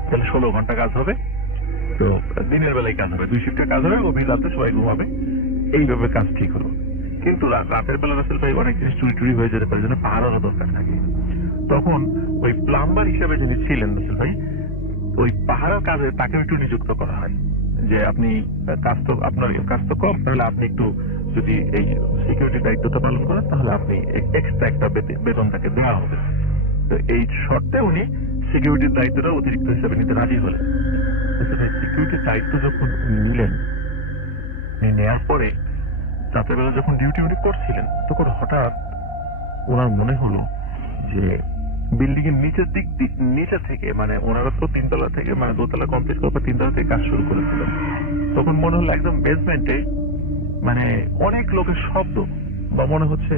তাহলে 16 ঘন্টা কাজ হবে, তো দিনের বেলায় কাজ হবে, 2 শিফটে কাজ হবে, গভীর রাতে সবাই ঘুমাবে, এইভাবে কাজ ঠিক হলো। কিন্তু রাতের বেলা রাসেল ভাই অনেক জিনিস চুরি হয়ে যেতে পারে, জন্য পাহারারও দরকার থাকে। তখন ওই প্লাম্বার হিসেবে যিনি ছিলেন রাসেল ভাই, ওই পাহারার কাজে তাকে একটু নিযুক্ত করা হয় যে আপনি আপনার কাজ তো কম, তাহলে আপনি একটু যদি এই সিকিউরিটি দায়িত্বটা পালন করেন তাহলে আপনি এক্সট্রা একটা বেতন তাকে দেওয়া হবে। তো এই শর্তে উনি সিকিউরিটির দায়িত্বটা অতিরিক্ত হিসেবে নিতে রাজি হলেন। সিকিউরিটির দায়িত্ব যখন নিলেন, নেওয়ার পরে রাতের বেলা যখন ডিউটি করছিলেন তখন হঠাৎ ওনার মনে হলো যে বিল্ডিং এর নিচে থেকে মানে ওনারা তো 3 তলা থেকে মানে 2 তলা কমপ্লিট করার পর 3 তলা থেকে কাজ শুরু করেছিলেন। তখন মনে হলো একদম বেসমেন্টে মানে অনেক লোকের শব্দ, বা মনে হচ্ছে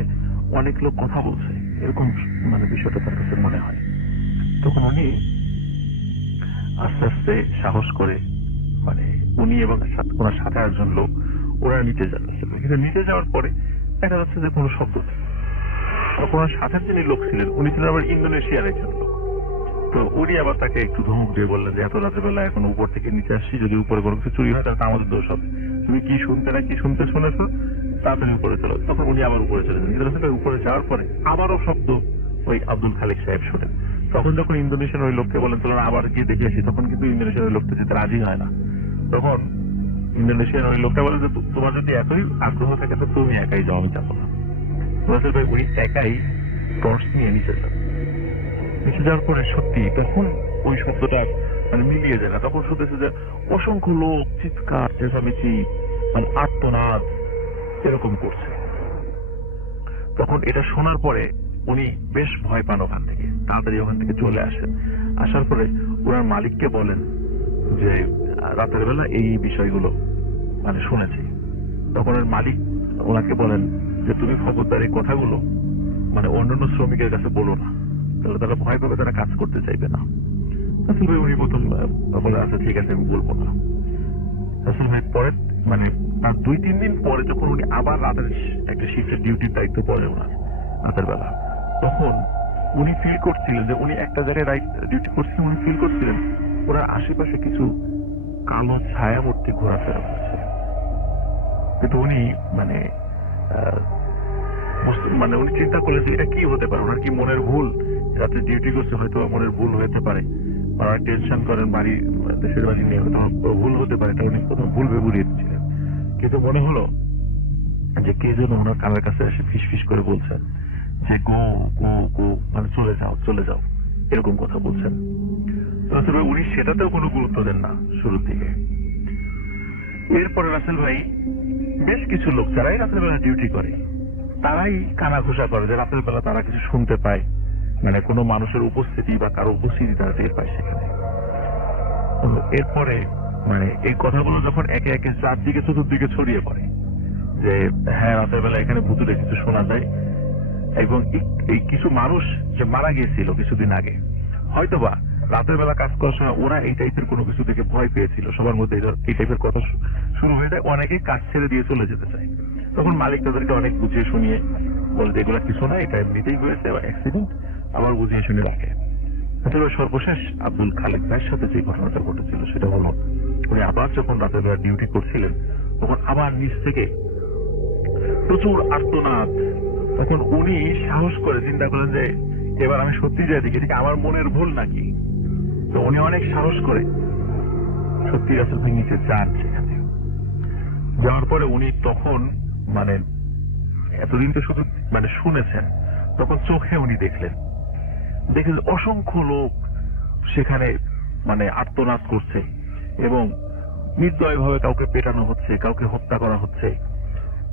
অনেক লোক কথা বলছে, এরকম মানে বিষয়টা তার কাছে মনে হয়। তখন উনি আস্তে আস্তে সাহস করে মানে উনি এবং ওনার সাথে একজন লোক ওরা নিচে যাচ্ছে। কিন্তু নিচে যাওয়ার পরে দেখা যাচ্ছে যে কোনো শব্দ নেই। ওনার সাথে যিনি লোক ছিলেন উনি ছিলেন আবার ইন্দোনেশিয়ার একজন লোক। তো উনি আবার তাকে একটু ধমক দিয়ে বললেন যে এত রাতের বেলা এখন উপর থেকে নিচে আসছি, যদি উপরে কোনো কিছু চুরি হয় তাহলে আমাদের দোষ হবে, তুমি কি শুনতে শুনেছো, তাড়াতাড়ি উপরে চলো। তখন উনি আবার উপরে চলে যান। উপরে যাওয়ার পরে আবারও শব্দ ওই আব্দুল খালেক সাহেব শোনেন। তখন যখন ইন্দোনেশিয়ার ওই লোককে বলেন চলো আবার গিয়ে দেখে আসি, তখন কিন্তু ইন্দোনেশিয়ার ওই লোকটা যেতে রাজি হয় না। তখন ইন্দোনেশিয়ার ওই লোকটা বলে যে তোমার যদি এতই আগ্রহ থাকে তো তুমি একাই যাও, আমি যাবো না। ভাই উনি একাই টর্চ নিয়ে নিচে যান। নিচে যাওয়ার পরে সত্যি তখন ওই শব্দটা মানে মিলিয়ে যায় না, তখন শুনতেছে যে অসংখ্য লোক চিৎকার চেঁচামেচি মানে আর্তনাদ এরকম করছে। তখন এটা শোনার পরে উনি বেশ ভয় পান, ওখান থেকে তাড়াতাড়ি ওখান থেকে চলে আসেন। আসার পরে ওনার মালিককে বলেন যে রাতের বেলা এই বিষয়গুলো মানে শুনেছি। তখন ওর মালিক ওনাকে বলেন যে তুমি খবরদার এই কথাগুলো মানে অন্যান্য শ্রমিকের কাছে বলো না, তাহলে তারা ভয় পাবে, তারা কাজ করতে চাইবে না। আসলে উনি প্রথম বলে আচ্ছা ঠিক আছে আমি বলবো না। আসলে ভাই পরে মানে আর 2-3 দিন পরে যখন উনি আবার রাতের একটা শিফটের ডিউটির দায়িত্ব পড়ে ওনার রাতের বেলা, তখন উনি ফিল করছিলেন যে উনি একটা জায়গায় ডিউটি করছিলেন, উনি ফিল করছিলেন ওনার আশেপাশে কিছু কালো ছায়ামূর্তি ঘোরাফেরা করছে। কিন্তু উনি মানে উনি চিন্তা করলেন যে এটা কি হতে পারে, ওনার কি মনের ভুল, রাতে ডিউটি করছে হয়তো মনের ভুল হতে পারে, ওনারা টেনশন করেন বাড়ি দেশের বাড়ি নিয়ে, হয়তো ভুল হতে পারে, এটা উনি প্রথম ভুল ভেবে দিচ্ছিলেন। কিন্তু মনে হলো যে কে যেন ওনার কানের কাছে এসে ফিস ফিস করে বলছেন যে গো গো গো, মানে চলে যাও চলে যাও, এরকম কথা বলছেন। তবে উনি সেটাতেও কোনো গুরুত্ব দেন না শুরুর দিকে। এরপরে রাসেল ভাই বেশ কিছু লোক যারাই রাতের বেলা ডিউটি করে তারাই কানা ঘোষা করে যে রাতের বেলা তারা কিছু শুনতে পায়, মানে কোনো মানুষের উপস্থিতি বা কারো উপস্থিতি তারা টের পায় সেখানে। এরপরে মানে এই কথাগুলো যখন একে একে চারদিকে চতুর্দিকে ছড়িয়ে পড়ে যে হ্যাঁ রাতের বেলা এখানে ভূতুরে কিছু শোনা যায়, এবং এই কিছু মানুষ যে মারা গিয়েছিল কিছুদিন আগে, হয়তোবা রাতের বেলা কাজ করার সময় ওরা এই টাইপের কোনো কিছু থেকে ভয় পেয়েছিল, সবার মধ্যে এই টাইপের কথা শুরু হয়ে যায়, অনেকে কাজ ছেড়ে দিয়ে চলে যেতে চায়। তখন মালিক তাদেরকে অনেক বুঝিয়ে শুনিয়ে বলে যে এগুলা কিছু না, এটা এমনিতেই হয়েছে অ্যাক্সিডেন্ট, আবার বুঝিয়ে শুনে রাখে। আসলে সর্বশেষ আব্দুল খালেক ভাইয়ের সাথে যে ঘটনাটা ঘটেছিল সেটা হলো উনি আবার যখন রাতের বেলা ডিউটি করছিলেন তখন আবার নিচ থেকে প্রচুর আর্তনাদ। তখন উনি সাহস করে চিন্তা করেন যে এবার আমি সত্যি যাই দেখি এটা আমার মনের ভুল নাকি। তো উনি অনেক সাহস করে সত্যি রাসেল ভাই নিচে যান। সেখানে যাওয়ার পরে উনি তখন মানে এতদিন তো শুধু মানে শুনেছেন, তখন চোখে উনি দেখলেন অসংখ্য লোক সেখানে মানে আর্তনাদ করছে এবং নির্দয় ভাবে কাউকে পেটানো হচ্ছে, কাউকে হত্যা করা হচ্ছে,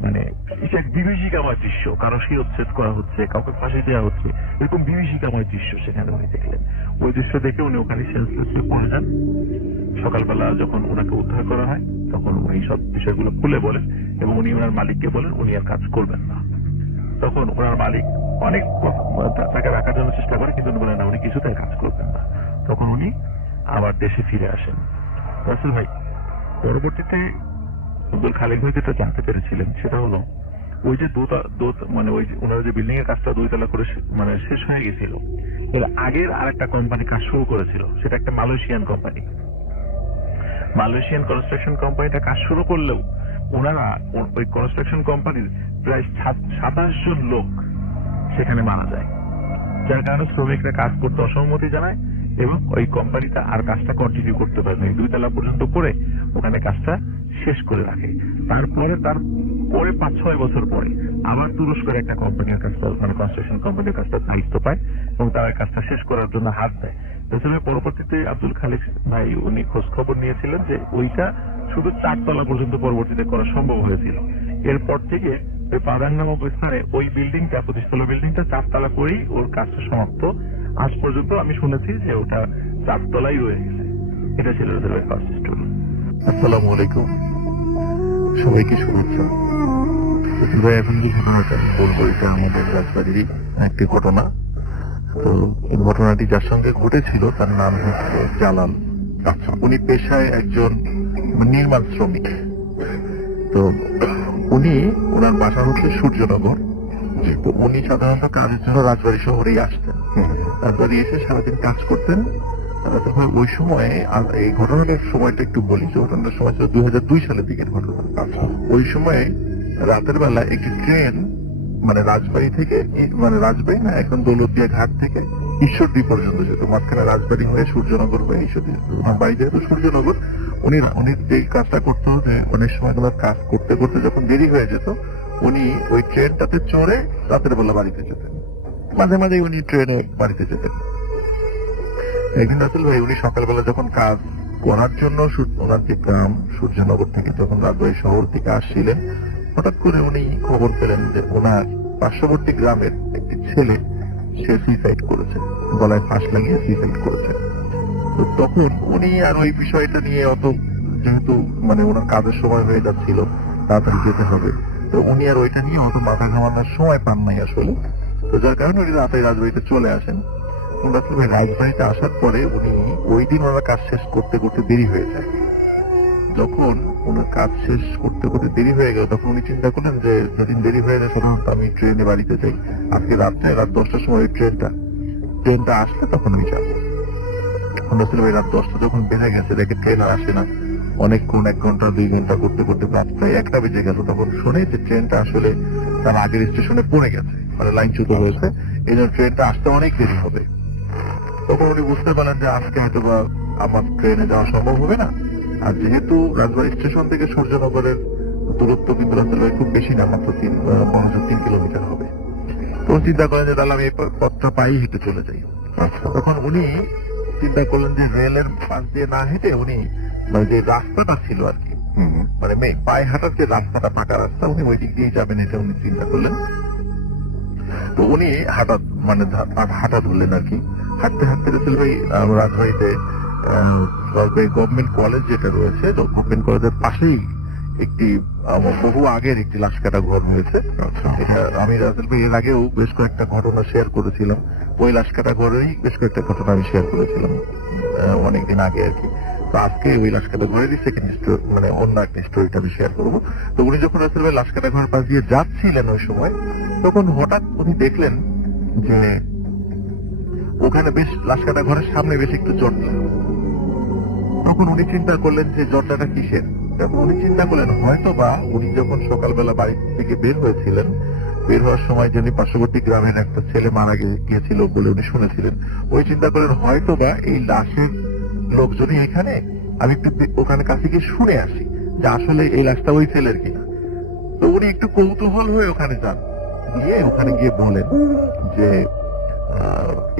মানে এটা এক বিভীষিকাময় দৃশ্য, কারো শিরচ্ছেদ করা হচ্ছে, কাউকে ফাঁসি দেওয়া হচ্ছে, এরকম বিভীষিকাময় দৃশ্য সেখানে উনি দেখলেন। ওই দৃশ্য দেখে উনি ওখানে সেন্সলেসলি পড়ে যান। সকালবেলা যখন ওনাকে উদ্ধার করা হয় তখন উনি সব বিষয়গুলো খুলে বলেন এবং উনি ওনার মালিককে বলেন উনি আর কাজ করবেন না। তখন ওনার মালিক অনেক তাকে রাখার জন্য চেষ্টা করে, কিন্তু বলেন না উনি কিছুতেই কাজ করবেন না। তখন উনি আবার দেশে ফিরে আসেন। রাসেল ভাই পরবর্তীতে আব্দুল খালেক ভাই যেটা জানতে পেরেছিলেন সেটা হলো ওই যে মানে ওই ওনার যে বিল্ডিং এর কাজটা 2 তলা করে মানে শেষ হয়ে গেছিল, এর আগের আরেকটা কোম্পানি কাজ শুরু করেছিল, সেটা একটা মালয়েশিয়ান কোম্পানি। মালয়েশিয়ান কনস্ট্রাকশন কোম্পানিটা কাজ শুরু করলেও ওনারা ওই কনস্ট্রাকশন কোম্পানির প্রায় 27 জন লোক সেখানে মারা যায়, যার কারণে শ্রমিকরা কাজ করতে অসম্মতি জানায় এবং ওই কোম্পানিটা আর কাজটা কন্টিনিউ করতে পারে না, 2 তলা পর্যন্ত করে ওখানে কাজটা শেষ করে রাখে। তারপরে 5-6 বছর পরে আবার তুরস্কের একটা কোম্পানির কাজটা মানে কনস্ট্রাকশন কোম্পানির কাজটা দায়িত্ব পায় এবং তারা কাজটা শেষ করার জন্য হাত দেয়। আসলে পরবর্তীতে আব্দুল খালেক ভাই উনি খোঁজ খবর নিয়েছিলেন যে ওইটা শুধু 4 তলা পর্যন্ত পরবর্তীতে করা সম্ভব হয়েছিল। এরপর থেকে ওই পাদাং নামক স্থানে ওই বিল্ডিংটা 25 তলা বিল্ডিংটা 4 তলা করেই ওর কাজটা সমাপ্ত। আজ পর্যন্ত আমি শুনেছি যে ওটা 4 তলাই রয়ে গেছে। এটা ছিল ওদের ফার্স্ট স্টোরি। আসসালামু আলাইকুম, সবাইকে শুভেচ্ছা। ভাই এখন যে ঘটনাটা বলবো এটা আমাদের রাজবাড়ির একটি ঘটনা। তো এই ঘটনাটি যার সঙ্গে ঘটেছিল তার নাম হচ্ছে জালাল। উনি পেশায় একজন নির্মাণ শ্রমিক। তো উনি ওনার বাসা হচ্ছে সূর্যনগর। তো উনি সাধারণত কাজের জন্য রাজবাড়ি শহরেই আসতেন, রাজবাড়ি এসে সারাদিন কাজ করতেন। ওই সময়ে এই ঘটনাটার সময়টা একটু বলি, ঘটনাটার সময় ছিল 2002 সালের দিকের ঘটনা। ওই সময়ে রাতের বেলা একটি ট্রেন মানে রাজবাড়ি থেকে মানে রাজবাড়ি না এখন দৌলতদিয়া ঘাট থেকে ঈশ্বরদী পর্যন্ত যেত, মাঝখানে রাজবাড়ি হয়ে সূর্যনগর হয়ে ঈশ্বরদী, আমার বাড়ি যেহেতু সূর্যনগর। উনি এই কাজটা করতে হতে অনেক সময় কাজ করতে করতে যখন দেরি হয়ে যেত উনি ওই ট্রেনটাতে চড়ে রাতের বেলা বাড়িতে যেতেন, মাঝে মাঝে উনি ট্রেনে বাড়িতে যেতেন। একদিন রাসেল ভাই উনি সকালবেলা যখন কাজ করার জন্য ওনার যে গ্রাম সূর্যনগর থেকে যখন রাজবাড়ি শহর থেকে আসছিলেন, হঠাৎ করে উনি খবর পেলেন যে ওনার পার্শ্ববর্তী গ্রামের একটি ছেলে সে সুইসাইড করেছে, গলায় ফাঁস লাগিয়ে সুইসাইড করেছে। তো তখন উনি আর ওই বিষয়টা নিয়ে অত, যেহেতু মানে ওনার কাজের সময় হয়ে যাচ্ছিল, তাড়াতাড়ি যেতে হবে, তো উনি আর ওইটা নিয়ে অত মাথা ঘামানোর সময় পান নাই আসলে। তো যার কারণে উনি রাতে রাজবাড়িতে চলে আসেন। রাজবাড়িতে আসার পরে উনি ওই দিন ওনার কাজ শেষ করতে করতে দেরি হয়ে যায়। যখন ওনার কাজ শেষ করতে করতে দেরি হয়ে গেল, তখন উনি চিন্তা করলেন যে যেদিন দেরি হয়ে যায় সাধারণত আমি ট্রেনে বাড়িতে যাই, আজকে রাত 10টার সময় ট্রেনটা আসলে তখন আমি যাবো। রাসেল ভাই রাত 10টা যখন বেড়ে গেছে, দেখে ট্রেন আর আসে না, অনেকক্ষণ 1 ঘন্টা 2 ঘন্টা করতে করতে রাত প্রায় 1টা বেজে গেল। তখন শুনে যে ট্রেনটা আসলে তার আগের স্টেশনে পড়ে গেছে, মানে লাইনচ্যুত হয়েছে, এই জন্য ট্রেনটা আসতে অনেক দেরি হবে। তখন উনি বুঝতে পারলেন যে আজকে হয়তো বা আমার ট্রেনে যাওয়া সম্ভব হবে না। আর যেহেতু রাজবাড়ী স্টেশন থেকে সূর্যনগরের দূরত্ব কিন্তু রাসেল ভাই খুব বেশি না, মাত্র 3 কিলোমিটার হবে। তো চিন্তা করেন যে তাহলে আমি এই পথটা পাই হেঁটে চলে যাই। তখন উনি চিন্তা করলেন যে রেলের পাশ দিয়ে না হেঁটে উনি মানে যে রাস্তাটা ছিল আর কি, মানে পায়ে হাঁটার যে রাস্তাটা, পাকা রাস্তা, উনি ওই দিক দিয়ে যাবেন, এটা উনি চিন্তা করলেন। তো উনি হাঁটা ধরলেন আর কি। হাঁটতে হাঁটতে রাসেল ভাই রাজবাড়িতে গভর্নমেন্ট কলেজ যেটা রয়েছে, গভর্নমেন্ট কলেজের পাশেই একটি বহু আগের একটি লাশ কাটা ঘর রয়েছে। এটা আমি রাসেল ভাই এর আগেও বেশ কয়েকটা ঘটনা শেয়ার করেছিলাম, ওই লাশ কাটা ঘরেরই বেশ কয়েকটা ঘটনা আমি শেয়ার করেছিলাম অনেকদিন আগে আর কি। তো আজকে ওই লাশ কাটা ঘরেরই সেকেন্ড স্টোরি, মানে অন্য একটা স্টোরিটা আমি শেয়ার করবো। তো উনি যখন রাসেল ভাই লাশ কাটা ঘর পাশ দিয়ে যাচ্ছিলেন ওই সময়, তখন হঠাৎ উনি দেখলেন যে ওখানে বেশ লাশ কাটা ঘরের সামনে বেশ একটু জটলা। তখন উনি চিন্তা করলেন যে জটলাটা কিসের। তখন উনি চিন্তা করলেন হয়তো বা উনি যখন সকালবেলা বাড়ি থেকে বের হয়েছিলেন, বের হওয়ার সময় যিনি পার্শ্ববর্তী গ্রামের একটা ছেলে মারা গিয়েছিল বলে উনি শুনেছিলেন, ওই চিন্তা করলেন হয়তো বা এই লাশের লোকজনই এখানে, আমি একটু ওখানে কাছে গিয়ে শুনে আসি যে আসলে এই লাশটা ওই ছেলের কিনা। তো উনি একটু কৌতূহল হয়ে ওখানে যান, ওখানে গিয়ে বলেন যে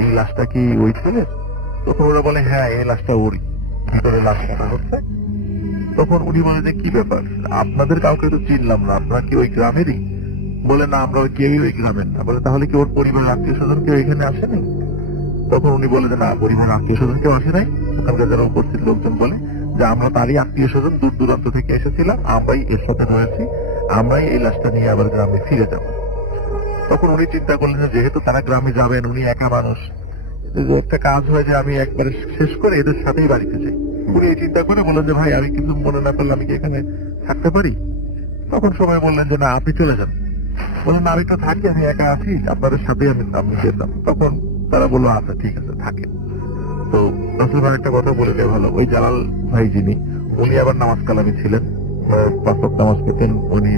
এই লাশটা কি ওই ছেলের? তখন ওরা বলে হ্যাঁ এই লাশটা ওরই, ভিতরে লাশ কাটা হচ্ছে। তখন উনি বলে যে কি ব্যাপার, আপনাদের কাউকে তো চিনলাম না, আপনারা কি ওই গ্রামেরই? বলে না, আমরা কেউই ওই গ্রামের না। বলে তাহলে কি ওর পরিবারের আত্মীয় স্বজন কেউ এখানে আসেনি? তখন উনি বলে যে না, পরিবারের আত্মীয় স্বজন কেউ আসে নাই। ওখানকার যারা উপস্থিত লোকজন বলে যে আমরা তারই আত্মীয় স্বজন, দূর দূরান্ত থেকে এসেছিলাম, আমরাই এর সাথে রয়েছি, আমরাই এই লাশটা নিয়ে আবার গ্রামে ফিরে যাব। তখন উনি চিন্তা করলেন যে যেহেতু তারা গ্রামে যাবেন, উনি একা মানুষ, একটা কাজ হয় যে আমি একবারে শেষ করে এদের সাথেই বাড়িতে যাই। উনি এই চিন্তা করে বললেন যে ভাই আমি কিছু মনে না করলে আমি কি এখানে থাকতে পারি? তখন সবাই বললেন যে না আপনি চলে যান। বললেন আমি তো থাকি, আমি একা আছি, আপনাদের সাথেই আমি যেতাম। তখন তারা বললো আচ্ছা ঠিক আছে থাকেন। তো রাসেল ভাই একটা কথা বলে দেয় ভালো, ওই জালাল ভাই যিনি, উনি আবার নামাজ কালামি ছিলেন, 5 ওয়াক্ত নামাজ পড়তেন, উনি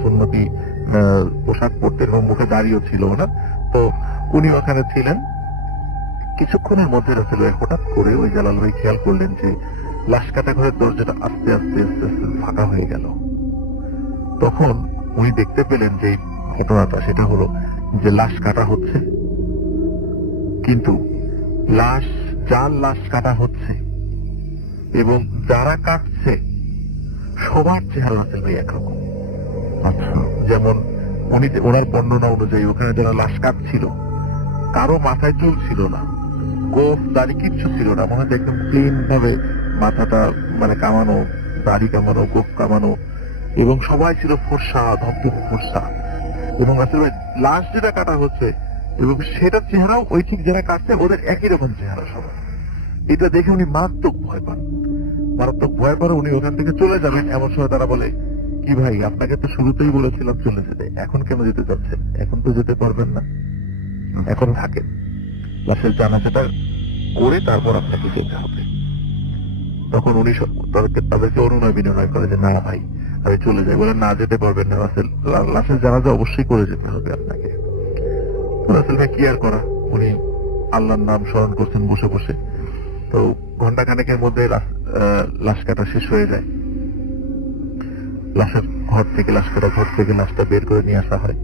সুন্নতি পোশাক পরতেন এবং মুখে দাড়িও ছিল না। তো উনি ওখানে ছিলেন। কিছুক্ষণের মধ্যে রাসেল ভাই হঠাৎ করে ওই জালাল ভাই খেয়াল করলেন যে লাশ কাটা ঘরের দরজাটা আস্তে আস্তে আস্তে আস্তে ফাঁকা হয়ে গেল। তখন উনি দেখতে পেলেন যে ঘটনাটা, সেটা হলো যে লাশ কাটা হচ্ছে, কিন্তু যার লাশ কাটা হচ্ছে এবং যারা কাটছে সবার চেহারা রাসেল ভাই একরকম। আচ্ছা, যেমন ওনার বর্ণনা অনুযায়ী ওখানে যারা লাশ কাটছিল কারো মাথায় চুল ছিল না, গোফ দাড়ি কিচ্ছু ছিল না, মনে হয় একদম ক্লিন ভাবে মাথাটা মানে কামানো, দাড়ি কামানো, গোফ কামানো, এবং সবাই ছিল ফর্সা, ধবধবে ফর্সা। এবং আসলে লাশ যেটা কাটা হচ্ছে এবং সেটার চেহারাও ওই ঠিক যারা কাটছে ওদের একই রকম চেহারা সবাই। এটা দেখে উনি মারাত্মক ভয় পান। উনি ওখান থেকে চলে যাবেন, এমন সময় তারা বলে কি ভাই আপনাকে তো শুরুতেই বলেছিলাম চলে যেতে, এখন কেন যেতে চাচ্ছেন? এখন তো যেতে পারবেন না, এখন থাকেন, লাশের জানাজাটা করে তারপর আপনাকে যেতে হবে। তখন উনি তাদেরকে অনুনয় বিনয় করে যে না ভাই আমি চলে যাই। বলে না যেতে পারবেন না, লাশের জানাজা অবশ্যই করে যেতে হবে আপনাকে। রাসেল ভাই কি আর করা, উনি আল্লাহর নাম স্মরণ করছেন বসে বসে। তো ঘন্টাখানেকের মধ্যে লাশ কাটা শেষ হয়ে যায়। লাশের ঘর থেকে লাশটা বের করে নিয়ে আসা হয়।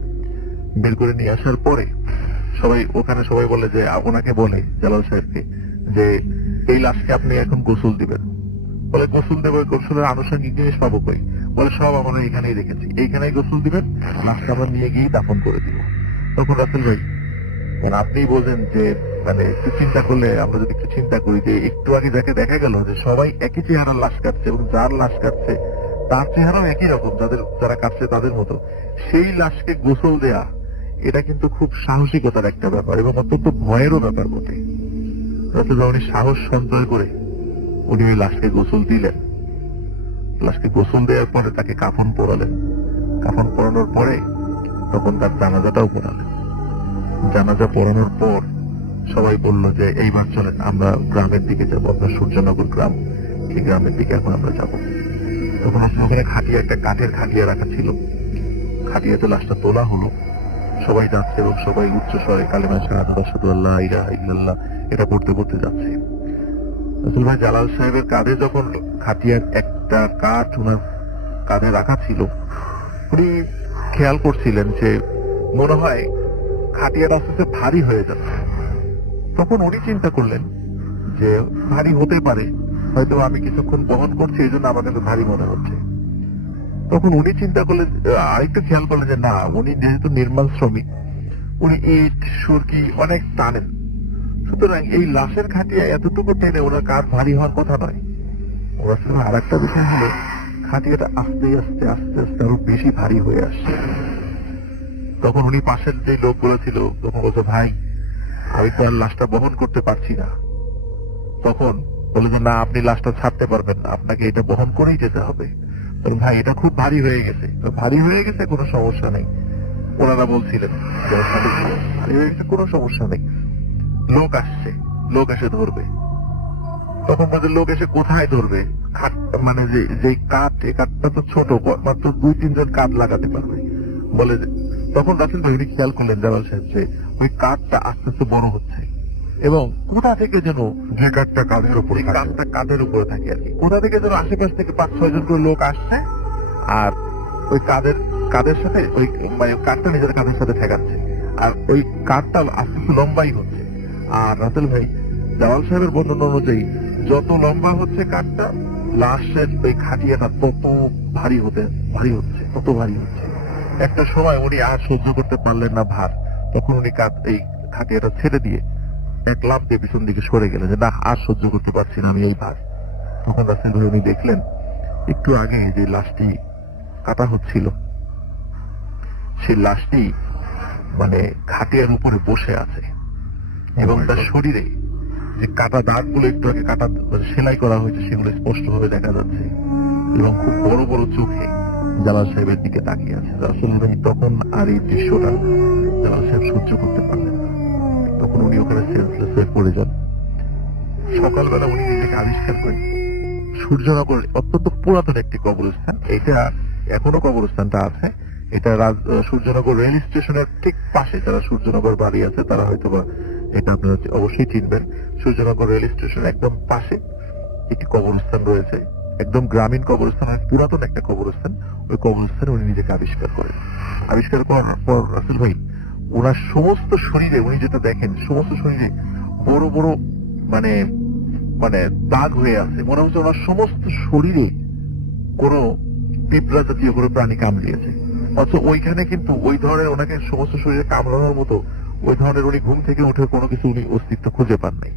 বের করে নিয়ে আসার পরে সবাই বলে যে ওনাকে বলে জালাল সাহেবকে যে এই লাশকে আপনি এখন গোসল দিবেন। বলে গোসল দেবো, গোসলের আনুষঙ্গিক জিনিস পাবো কই? বলে সব আমরা এখানেই রেখেছি, এইখানেই গোসল দিবেন, লাশটা আমরা নিয়ে গিয়ে দাফন করে দিব। তখন রাসেল ভাই মানে আপনি বলছেন যে মানে একটু চিন্তা করলে, আমরা যদি একটু চিন্তা করি যে একটু আগে যাকে দেখা গেল যে সবাই একই চেহারার লাশ কাটছে এবং যার লাশ কাটছে তার চেহারাও একই রকম, যারা কাটছে তাদের মতো, সেই লাশকে গোসল দেয়া এটা কিন্তু খুব সাহসিকতার একটা ব্যাপার এবং অত্যন্ত ভয়েরও ব্যাপার বটে। রাসেল ভাই উনি সাহস সঞ্চয় করে উনি ওই লাশকে গোসল দিলেন। লাশকে গোসল দেওয়ার পরে তাকে কাফন পরালেন। কাফন পরানোর পরে তখন তার জানাজাটাও পড়ালেন। জানাজা পড়ানোর পর সবাই বললো যে এইবার চলেন আমরা গ্রামের দিকে যাবো, আপনার সূর্যনগর গ্রাম, এই গ্রামের দিকে এখন আমরা যাবো। তখন আসলে ওখানে খাটিয়া, একটা কাঠের খাটিয়া রাখা ছিল, খাটিয়াতে লাশটা তোলা হলো। সবাই যাচ্ছে এবং সবাই উচ্চ স্বরে কালেমা শাহাদাত আশহাদু আল্লা ইলাহা ইল্লাল্লাহ এটা পড়তে পড়তে যাচ্ছে। রাসেল ভাই জালাল সাহেবের কাঁধে যখন খাটিয়ার একটা কাঠ ওনার কাঁধে রাখা ছিল, উনি খেয়াল করছিলেন যে মনে হয় খাটিয়াটা আস্তে আস্তে ভারী হয়ে যাচ্ছে। তখন উনি চিন্তা করলেন যে ভারী হতে পারে, হয়তো আমি কিছুক্ষণ বহন করছি এই জন্য আমার কাছে ভারী মনে হচ্ছে। তখন উনি চিন্তা করলেন, আরেকটু খেয়াল করলেন যে না, উনি যেহেতু নির্মাণ শ্রমিক, উনি ইট সুরকি অনেক টানেন, সুতরাং এই লাশের খাটিয়া এতটুকু টেনে ওনার কাঁধ ভারী হওয়ার কথা নয়। ওনার সঙ্গে আর একটা বিষয় হলো খাটিয়াটা আস্তে আস্তে আস্তে আস্তে আরো বেশি ভারী হয়ে আসছে। তখন উনি পাশের যে লোকগুলো ছিল তখন বলছে, ভাই আমি তো আর লাশটা বহন করতে পারছি না। তখন বলে যে না, আপনি লাশটা ছাড়তে পারবেন না, আপনাকে এটা বহন করেই যেতে হবে। ভাই এটা খুব ভারী হয়ে গেছে, ভারী হয়ে গেছে কোনো সমস্যা নেই। ওনারা বলছিলেন ভারী হয়ে গেছে কোনো সমস্যা নেই, লোক আসছে, লোক এসে ধরবে। তখন তাদের লোক এসে কোথায় ধরবে, মানে যে কাঠ, এই কাঠটা তো ছোট, মাত্র 2-3 জন কাঠ লাগাতে পারবে বলে। তখন রাসেল ভাই উনি খেয়াল করলেন জালাল সাহেব যে ওই কাঠটা আস্তে আস্তে বড় হচ্ছে এবং কোথা থেকে যেন, যে কাঠটা কাঁধের উপরে থাকে, কাঠটা কাঠের উপরে থাকে আর কি, কোথা থেকে যেন আশেপাশ থেকে 5-6 জন করে লোক আসছে আর ওই কাঁধের সাথে ওই মানে কাঠটা নিজের কাঁধের সাথে ঠেকাচ্ছে, আর ওই কাঠটা আস্তে আস্তে লম্বাই হচ্ছে। আর রাসেল ভাই জালাল সাহেবের বর্ণনা অনুযায়ী যত লম্বা হচ্ছে কাঠটা, লাশের ওই খাটিয়াটা তত ভারী হচ্ছে, তত ভারী হচ্ছে। একটা সময় উনি আর সহ্য করতে পারলেন না ভার, তখন উনি এই খাটিয়াটা ছেড়ে দিয়ে এক লাফ দিয়ে পিছন দিকে সরে গেলেন যে না, আর সহ্য করতে পারছি না আমি এই ভার। তখন রাসেল ভাই উনি দেখলেন একটু আগে যে লাশটি কাটা হচ্ছিল, সেই লাশটি মানে খাটিয়ার উপরে বসে আছে এবং তার শরীরে যে কাটা দাগগুলো একটু আগে কাটা সেলাই করা হয়েছে সেগুলো স্পষ্ট ভাবে দেখা যাচ্ছে এবং খুব বড় বড় চোখে জালাল সাহেবের দিকে তাকিয়ে আছে। রাসেল ভাই তখন আর এই দৃশ্যটা জালাল সাহেব সহ্য করতে পারলেন না, তখন উনি ওখানে সেন্সলেস হয়ে পড়ে যান। সকালবেলা উনি নিজেকে আবিষ্কার করেন সূর্যনগর অত্যন্ত পুরাতন একটি কবরস্থান, এটা এখনো কবরস্থানটা আছে, এটা সূর্যনগর রেল স্টেশনের ঠিক পাশে। যারা সূর্যনগর বাড়ি আছে তারা হয়তো বা এটা আপনারা অবশ্যই চিনবেন। সূর্যনগর রেল স্টেশনের একদম পাশে একটি কবরস্থান রয়েছে, একদম গ্রামীণ কবরস্থান, পুরাতন একটা কবরস্থান। ওই কবরস্থানে উনি নিজেকে আবিষ্কার করেন। আবিষ্কার করার পর রাসেল ভাই ওনার সমস্ত শরীরে, উনি যেটা দেখেন সমস্ত শরীরে বড় বড় মানে মানে দাগ হয়ে আছে, মনে হচ্ছে ওনার সমস্ত শরীরে কোনো পিঁপড়া জাতীয় কোনো প্রাণী কামড়িয়েছে। অথচ ওইখানে কিন্তু ওই ধরনের ওনাকে সমস্ত শরীরে কামড়ানোর মতো ওই ধরনের উনি ঘুম থেকে উঠে কোনো কিছু উনি অস্তিত্ব খুঁজে পান নাই।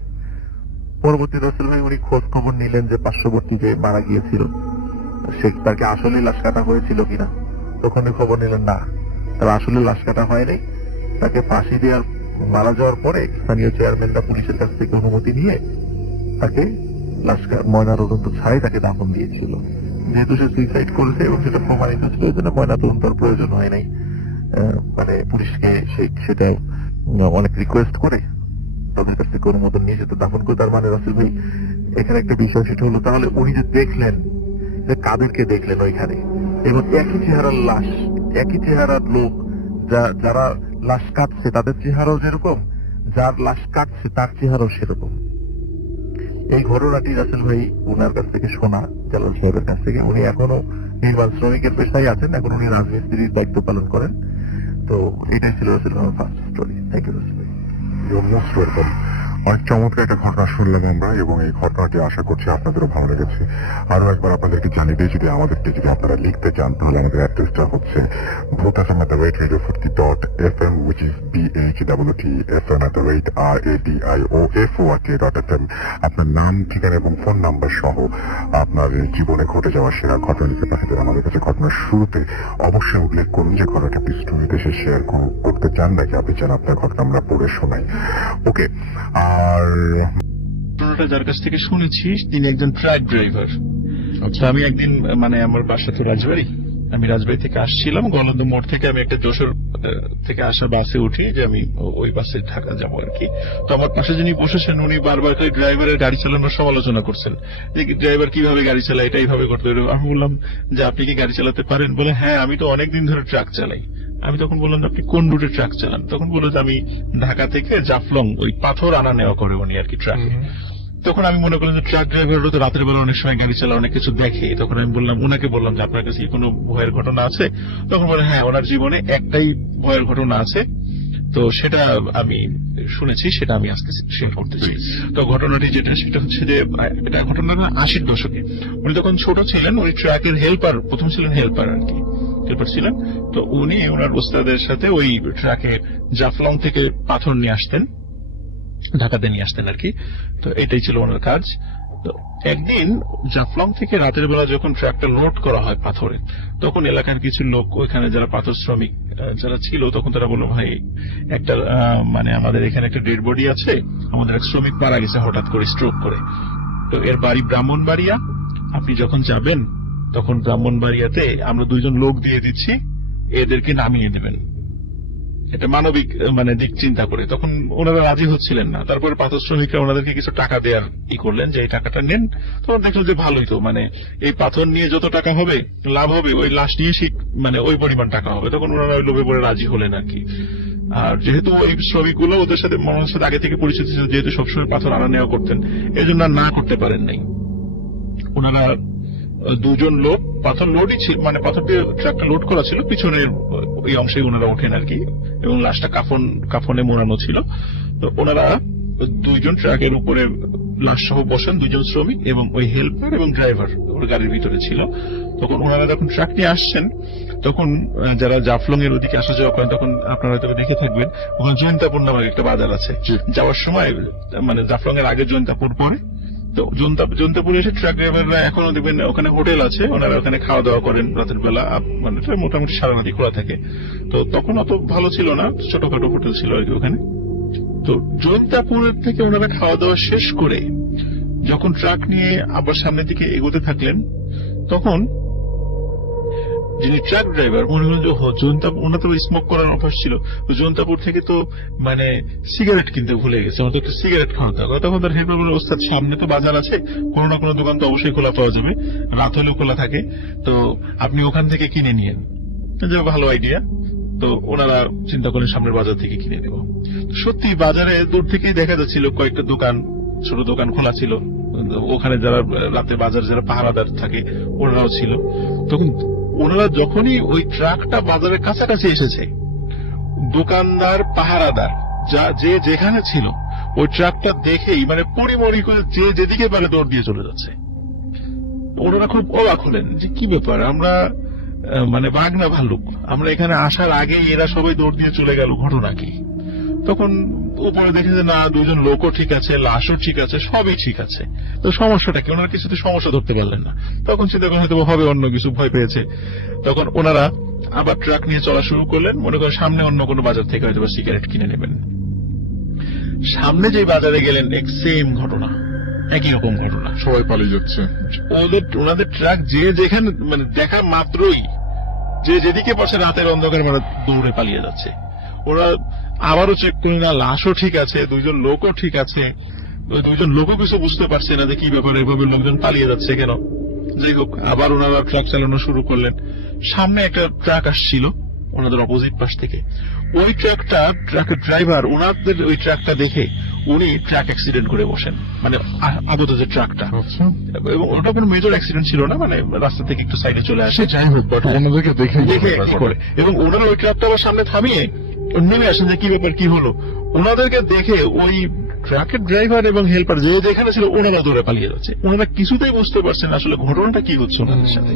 পরবর্তী রাসেল ভাই উনি খোঁজ খবর নিলেন যে পার্শ্ববর্তী যে মারা গিয়েছিল সে তাকে আসলে লাশ কাটা হয়েছিল কিনা। তখন খবর নিলেন না, তার আসলে লাশ কাটা হয়নি, তাকে ফাঁসি দেওয়ার মারা যাওয়ার পরে স্থানীয় চেয়ারম্যানরা পুলিশের কাছ থেকে অনুমতি নিয়ে তাকে লাশ ময়নাতদন্ত ছাড়াই তাকে দাফন দিয়েছিল। যেহেতু সে সুইসাইড করেছে এবং সেটা প্রমাণিত ছিল, এই জন্য ময়নাতদন্তের প্রয়োজন হয় নাই। মানে পুলিশকে সেটা অনেক রিকোয়েস্ট করে তাদের কাছ থেকে অনুমোদন নিয়ে যেতে দাফন করে। তার মানে রাসেল ভাই এখানে একটা বিষয় সেটা হলো, তাহলে উনি যে দেখলেন যে কাদেরকে দেখলেন ওইখানে, এবং একই চেহারার লাশ, একই চেহারার লোক, যারা লাশ কাটছে তাদের চেহারাও যেরকম, যার লাশ কাটছে তার চেহারাও সেরকম। এই ঘটনাটি রাসেল ভাই উনার কাছ থেকে শোনা, জালাল সাহেবের কাছ থেকে। উনি এখনো নির্মাণ শ্রমিকের পেশায় আছেন, এখন উনি রাজমিস্ত্রির দায়িত্ব পালন করেন। তো এটাই ছিল রাসেল ভাইয়ের first story. Thank you Rasel ভাই। Most welcome. অনেক চমৎকার একটা ঘটনা শুনলাম আমরা, এবং এই ঘটনাটি আশা করছি আপনাদেরও ভালো লেগেছে। আরো একবার আপনাদেরকে জানিয়ে দিয়ে, যদি আমাদেরকে যদি আপনারা লিখতে চান তাহলে আমাদের অ্যাড্রেসটা হচ্ছে bhutafm@radio40.fm, which is BHWTFM@RADIOFORK.FM। আপনার নাম, ঠিকানা এবং ফোন নাম্বার সহ আপনার জীবনে ঘটে যাওয়া সেরা ঘটনা লিখে পাঠাতে আমাদের কাছে। ঘটনার শুরুতে অবশ্যই উল্লেখ করুন যে ঘটনাটা আপনি স্টোরিতে শেয়ার করতে চান নাকি আপনি চান আপনার ঘটনা আমরা পড়ে শোনাই। ওকে। আর যার কাছ থেকে শুনেছি তিনি একজন ট্রাক ড্রাইভার। তো আমি একদিন মানে আমার বাসা তো রাজবাড়ি, আমি রাজবাড়ি থেকে আসছিলাম, গলন্দ মোড় থেকে আমি একটা যশোর থেকে আসা বাসে উঠি যে আমি ওই বাসে ঢাকা যাবো আর কি। তো আমার পাশে যিনি বসেছেন উনি বারবার করে ড্রাইভারের গাড়ি চালানোর সমালোচনা করছেন যে ড্রাইভার কিভাবে গাড়ি চালায়, এটা এইভাবে করতে হবে। আমি বললাম যে আপনি কি গাড়ি চালাতে পারেন? বলে হ্যাঁ, আমি তো অনেকদিন ধরে ট্রাক চালাই। আমি তখন বললাম আপনি কোন রুটে ট্রাক চালান? তখন বললো যে আমি ঢাকা থেকে জাফলং ওই পাথর আনা নেওয়া করে উনি আর কি ট্রাকে। তখন আমি মনে করলাম যে ট্রাক ড্রাইভাররা তো রাতের বেলা অনেক সময় গাড়ি চালায়, অনেক কিছু দেখে। তখন আমি ওনাকে বললাম যে আপনার কাছে কি কোনো ভয়ের ঘটনা আছে? তখন বলে হ্যাঁ, ওনার জীবনে একটাই ভয়ের ঘটনা আছে, তো সেটা আমি শুনেছি, সেটা আমি আজকে শেয়ার করতেছি। তো ঘটনাটি যেটা সেটা হচ্ছে যে এটা ঘটনাটা 80-র দশকে। উনি তখন ছোট ছিলেন, উনি ট্রাকের হেল্পার, প্রথম ছিলেন হেল্পার আর কি, হেল্পার ছিলেন। তো উনি ওনার ওস্তাদের সাথে ওই ট্রাকে জাফলং থেকে পাথর নিয়ে আসতেন, ঢাকাতে নিয়ে আসতেন আর কি। তো এটাই ছিল ওনার কাজ। তো একদিন জাফলং থেকে রাতের বেলা যখন ট্রাকটা লোড করা হয় পাথরে, তখন এলাকার কিছু লোক ওইখানে যারা পাথর শ্রমিক যারা ছিল, তখন তারা বললো ভাই একটা মানে আমাদের এখানে একটা ডেড বডি আছে, আমাদের এক শ্রমিক মারা গেছে হঠাৎ করে স্ট্রোক করে। তো এর বাড়ি ব্রাহ্মণবাড়িয়া, আপনি যখন যাবেন তখন ব্রাহ্মণবাড়িয়াতে আমরা 2 জন লোক দিয়ে দিচ্ছি, এদেরকে নামিয়ে দেবেন। এটা মানবিক মানে দিক চিন্তা করে তখন ওনারা রাজি হচ্ছিলেন না। তারপরে পাথর শ্রমিকরা ওনাদেরকে কিছু টাকা দেওয়ার করলেন যে এই টাকাটা নেন। তখন দেখলো যে ভালোই তো, মানে এই পাথর নিয়ে যত টাকা হবে লাভ হবে, ওই লাশ নিয়ে মানে ওই পরিমাণ টাকা হবে। তখন ওনারা ওই লোভে পড়ে রাজি হলেন আর কি। আর যেহেতু ওই শ্রমিকগুলো ওদের সাথে মানুষের সাথে আগে থেকে পরিচিত ছিল, যেহেতু সবসময় পাথর আনা নেওয়া করতেন, এই জন্য না করতে পারেন নাই। ওনারা 2 জন লোক পাথর লোডই ছিল, মানে পাথর দিয়ে ট্রাকটা লোড করা ছিল, পিছনের ওই অংশে ওনারা ওঠেন আর কি, এবং লাশটা কাফনে মোড়ানো ছিল। তো ওনারা 2 জন ট্রাকের উপরে লাশ সহ বসেন, 2 জন শ্রমিক এবং ওই হেল্পার এবং ড্রাইভার ওর গাড়ির ভিতরে ছিল। তখন ওনারা যখন ট্রাক নিয়ে আসছেন, তখন যারা জাফলং এর ওদিকে আসা যাওয়া করেন, তখন আপনারা হয়তো দেখে থাকবেন ওখানে জয়ন্তাপুর নামে একটা বাজার আছে। যাওয়ার সময় মানে জাফলং এর আগে জয়ন্তাপুর পরে, তো জয়ন্তাপুরে এসে ট্রাক ড্রাইভাররা এখনো দেখবেন ওখানে হোটেল আছে, ওনারা ওখানে খাওয়া দাওয়া করেন রাতের বেলা, মানে মোটামুটি সারা রাতি খোলা থাকে। তো তখন অত ভালো ছিল না, ছোটখাটো হোটেল ছিল আর কি ওখানে। তো জয়ন্তাপুরের থেকে ওনারা খাওয়া দাওয়া শেষ করে যখন ট্রাক নিয়ে আবার সামনের দিকে এগোতে থাকলেন, তখন যিনি ট্রাক ড্রাইভার মনে হল যে জয়ন্তাপুর, ওনার তো স্মোক করার অভ্যাস ছিল, তো জয়ন্তাপুর থেকে তো মানে সিগারেট কিনতে ভুলে গেছে, ওনার তো একটু সিগারেট খাওয়াতে হবে। তখন তার হেল্পার বলে ওস্তাদ সামনে তো বাজার আছে, কোনো না কোনো দোকান তো অবশ্যই খোলা পাওয়া যাবে, রাত হলেও খোলা থাকে, তো আপনি ওখান থেকে কিনে নিয়েন। ভালো আইডিয়া। তো ওনারা চিন্তা করেন সামনের বাজার থেকে কিনে নেব। সত্যি বাজারে দূর থেকেই দেখা যাচ্ছিল কয়েকটা দোকান, ছোট দোকান খোলা ছিল। ওখানে যারা রাতে বাজার যারা পাহারাদার থাকে ওনারাও ছিল। তখন ওনারা যখনই ওই ট্রাকটা বাজারের কাছাকাছি এসেছে, দোকানদার পাহারাদার যে যেখানে ছিল ওই ট্রাকটা দেখেই মানে পরিমরি করে যে যেদিকে পারে দৌড় দিয়ে চলে যাচ্ছে। ওনারা খুব অবাক হলেন যে কি ব্যাপার, আমরা মানে বাঘ না ভাল্লুক, আমরা এখানে আসার আগে এরা সবাই দৌড় দিয়ে চলে গেল, ঘটনা কি? তখন উপরে দেখে যে না, 2 জন লোকও ঠিক আছে, লাশও ঠিক আছে, সবই ঠিক আছে। তো সমস্যাটা কি? ওনারা কিছুতে সমস্যা ধরতে পারলেন না। তখন চিন্তা করে হয়তো হবে অন্য কিছু, ভয় পেয়েছে। তখন ওনারা আবার ট্রাক নিয়ে চলা শুরু করলেন, মনে করেন সামনে অন্য কোনো বাজার থেকে হয়তো সিগারেট কিনে নেবেন। সামনে যে বাজারে গেলেন সেম ঘটনা, একই রকম ঘটনা, সবাই পালিয়ে যাচ্ছে। ওনাদের ট্রাক যে যেখানে মানে দেখা মাত্রই যে যেদিকে পাশে রাতের অন্ধকার মানে দৌড়ে পালিয়ে যাচ্ছে। ওরা আবারও চেক করে না, লাশও ঠিক আছে, 2 জন লোকও ঠিক আছে। 2 জন লোকও কিছু বুঝতে পারছে না যে কি ব্যাপার, এভাবে লোকজন পালিয়ে যাচ্ছে কেন। যাই হোক, আবার ওনারা ট্রাক চালানো শুরু করলেন। সামনে একটা ট্রাক আসছিল ওনাদের অপোজিট পাশ থেকে। ওই ট্রাকের ড্রাইভার ওনাদের ওই ট্রাকটা দেখে উনি ট্রাক অ্যাক্সিডেন্ট করে বসেন, মানে আগত যে ট্রাকটা, এবং ওটা কোনো মেজর অ্যাক্সিডেন্ট ছিল না, মানে রাস্তা থেকে একটু সাইডে চলে আসে। যাই হোক, বাট ওনাদেরকে দেখে করে, এবং ওনারা ওই ট্রাকটা আবার সামনে থামিয়ে নেমে আসেন যে কি ব্যাপার, কি হলো। ওনাদেরকে দেখে ওই ট্রাকের ড্রাইভার এবং হেল্পার যে যেখানে ছিল ওনারা দৌড়ে পালিয়ে যাচ্ছে। ওনারা কিছুতেই বুঝতে পারছেন আসলে ঘটনাটা কি হচ্ছে ওনাদের সাথে।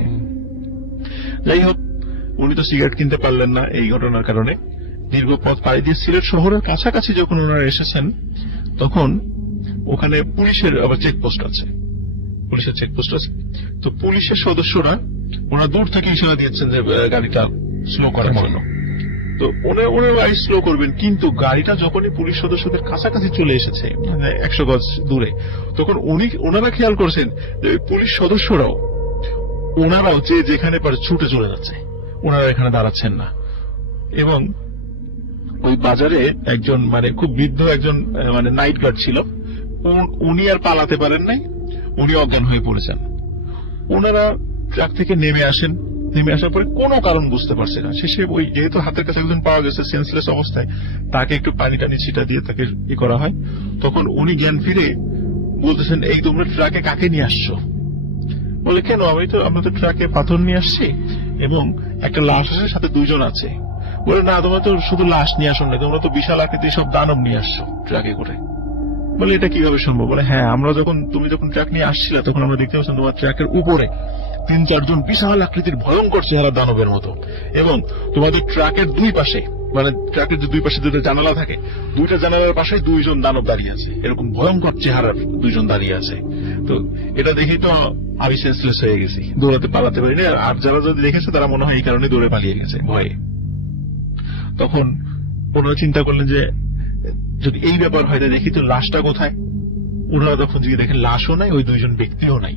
যাই হোক, উনি তো সিগারেট কিনতে পারলেন না এই ঘটনার কারণে। দীর্ঘ পথ পাড়ি দিয়ে সিলেট শহরের কাছাকাছি যখন ওনারা এসেছেন, তখন ওখানে পুলিশের আবার চেকপোস্ট আছে, পুলিশের চেকপোস্ট আছে। তো পুলিশের সদস্যরা ওনারা দূর থেকে ইশারা দিয়েছেন যে গাড়িটা স্লো করার জন্য। তো ওনারা গাড়ি স্লো করবেন, কিন্তু গাড়িটা যখনই পুলিশ সদস্যদের কাছাকাছি চলে এসেছে, মানে 100 গজ দূরে, তখন ওনারা খেয়াল করছেন যে পুলিশ সদস্যরাও ওনারাও যে যেখানে পারে ছুটে চলে যাচ্ছে, ওনারা এখানে দাঁড়াচ্ছেন না। এবং ওই বাজারে একজন মানে খুব বৃদ্ধ একজন মানে নাইট গার্ড ছিল, উনি আর পালাতে পারেন নাই, উনি অজ্ঞান হয়ে পড়েছেন। ওনারা ট্রাক থেকে নেমে আসেন, নেমে আসার পরে কোনো কারণ বুঝতে পারছে না। শেষে ওই যেহেতু হাতের কাছে একজন পাওয়া গেছে সেন্সলেস অবস্থায়, তাকে একটু পানি টানি ছিটা দিয়ে তাকে ই করা হয়। তখন উনি জ্ঞান ফিরে বলতেছেন, এই তোমরা ট্রাকে কাকে নিয়ে আসছো? বলে, কেন, আমরা তো ট্রাকে পাথর নিয়ে আসছি এবং একটা লাশ আছে, সাথে 2 জন আছে। বলে, না, তোমরা তো শুধু লাশ নিয়ে আসো না, তোমরা তো বিশাল আকৃতির সব দানব নিয়ে আসছো ট্রাকে করে। বলে, এটা কিভাবে সম্ভব? বলে, হ্যাঁ, তুমি যখন ট্রাক নিয়ে আসছিলে তখন আমরা দেখতে পাচ্ছি তোমার ট্রাকের উপরে 3-4 জন বিশাল আকৃতির ভয়ঙ্কর চেহারা দানবের মতো, এবং তোমাদের ট্রাকের 2 পাশে, মানে ট্রাকের যে 2 পাশে 2টা জানালা থাকে, 2টা জানালার পাশে 2 জন দানব দাঁড়িয়ে আছে, এরকম ভয়ঙ্কর চেহারার 2 জন দাঁড়িয়ে আছে। তো এটা দেখেই তো আমি সেন্সলেস হয়ে গেছি, দৌড়াতে পালাতে পারিনি। আর যারা যদি দেখেছে তারা মনে হয় এই কারণে দৌড়ে পালিয়ে গেছে ভয়ে। তখন ওনারা চিন্তা করলেন যে যদি এই ব্যাপার হয় তাহলে দেখি তো লাশটা কোথায়। ওনারা তখন গিয়ে দেখেন লাশও নাই, ওই 2 জন ব্যক্তিও নাই।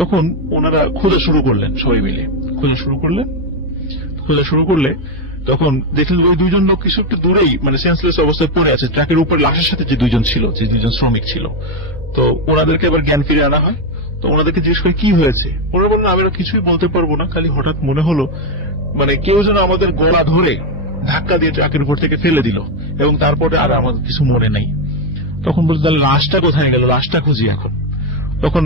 তখন ওনারা খোঁজা শুরু করলেন, সবাই মিলে খোঁজা শুরু করলে তখন দেখলেন ওই 2 জন লোক কিছু একটু দূরেই মানে সেন্সলেস অবস্থায় পড়ে আছে, ট্রাকের উপর লাশের সাথে যে 2 জন ছিল, যে 2 জন শ্রমিক ছিল। তো ওনাদেরকে আবার জ্ঞান ফিরে আনা হয়। তো ওনাদেরকে জিজ্ঞেস করে কি হয়েছে, ওরা বললেন আমরা কিছুই বলতে পারবো না, খালি হঠাৎ মনে হলো মানে কেউ যেন আমাদের গলা ধরে ধাক্কা দিয়ে ট্রাকের উপর থেকে ফেলে দিল, এবং তারপরে আর আমাদের কিছু মনে নেই। তখন বলছে, তাহলে লাশটা কোথায় গেল, লাশটা খুঁজি এখন। তখন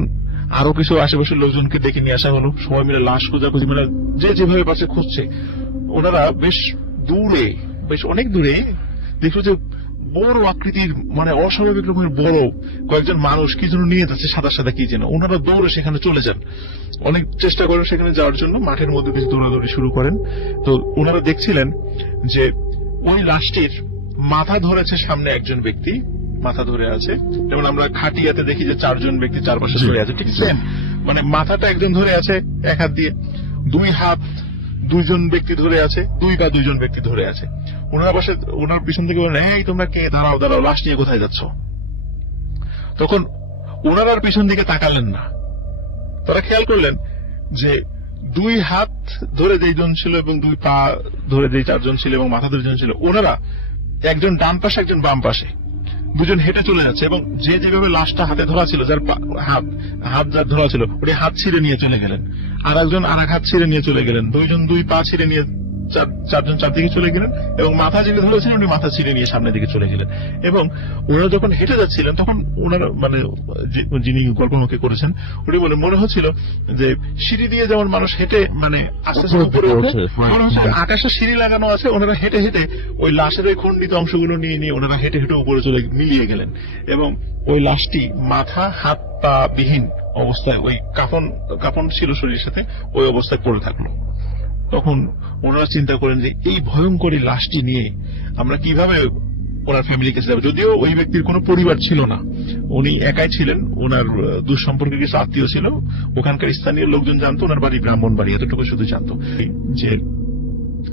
আরো কিছু আশেপাশের লোকজনকে ডেকে নিয়ে আসা হলো, সবাই মিলে লাশ খোঁজাখুঁজি, মানে যে যেভাবে পাশে খুঁজছে। ওনারা বেশ দূরে, বেশ অনেক দূরে দেখলো যে বড় আকৃতির মানে অস্বাভাবিক রকমের বড় কয়েকজন মানুষ কি যেন নিয়ে যাচ্ছে, সাদা সাদা কি যেন। ওনারা দৌড়ে সেখানে চলে যান, অনেক চেষ্টা করেন সেখানে যাওয়ার জন্য, মাঠের মধ্যে বেশি দৌড়াদৌড়ি শুরু করেন। তো ওনারা দেখছিলেন যে ওই লাশটির মাথা ধরেছে সামনে একজন ব্যক্তি, মাথা ধরে আছে, যেমন আমরা খাটিয়াতে দেখি যে 4 জন ব্যক্তি চারপাশে ধরে আছে, ঠিক সেম মানে মাথাটা একজন ধরে আছে এক হাত দিয়ে, 2 হাত 2 জন ব্যক্তি ধরে আছে, 2 পা 2 জন ব্যক্তি ধরে আছে। ওনার পিছন থেকে বলেন, এই তোমরা কে, দাঁড়াও দাঁড়াও, লাশ নিয়ে কোথায় যাচ্ছ? তখন ওনারা আর পিছন দিকে তাকালেন না। তারা খেয়াল করলেন যে 2 হাত ধরে 2 জন ছিল এবং 2 পা ধরে 4 জন ছিল এবং মাথা ধরে 2 জন ছিল। ওনারা একজন ডান পাশে একজন বাম পাশে, 2 জন হেঁটে চলে যাচ্ছে, এবং যে যেভাবে লাশটা হাতে ধরা ছিল, যার হাত যার ধরা ছিল, ওটি হাত ছিঁড়ে নিয়ে চলে গেলেন, আর একজন আর এক হাত ছিঁড়ে নিয়ে চলে গেলেন, 2 জন 2 পা ছিঁড়ে নিয়ে 4 জন 4 দিকে চলে গেলেন, এবং মাথা যিনি ধরেছিলেন উনি মাথা ছিঁড়ে নিয়ে সামনের দিকে চলে গেলেন। এবং ওনারা যখন হেঁটে যাচ্ছিলেন তখন ওনারা মানে যিনি গল্পমুখী করেছেন উনি মনে হচ্ছিল যে সিঁড়ি দিয়ে যেমন মানুষ হেঁটে মানে আস্তে আস্তে উপরে ওঠে, মনে হচ্ছে আকাশে সিঁড়ি লাগানো আছে। ওনারা হেঁটে হেঁটে ওই লাশের ওই খণ্ডিত অংশগুলো নিয়ে ওনারা হেঁটে হেঁটে উপরে চলে মিলিয়ে গেলেন, এবং ওই লাশটি মাথা হাত পা বিহীন অবস্থায়, ওই কাফন ছিল শরীরের সাথে, ওই অবস্থায় পড়ে থাকলো। তখন ওনারা চিন্তা করেন যে এই ভয়ঙ্কর লাশটি নিয়ে আমরা কিভাবে ওনার ফ্যামিলি কাছে যাবো। যদিও ওই ব্যক্তির কোনো পরিবার ছিল না, উনি একাই ছিলেন, ওনার দুঃসম্পর্কে কিছু আত্মীয় ছিল, ওখানকার স্থানীয় লোকজন জানতো ওনার বাড়ি ব্রাহ্মণবাড়ি, এতটুকু শুধু জানতো। যে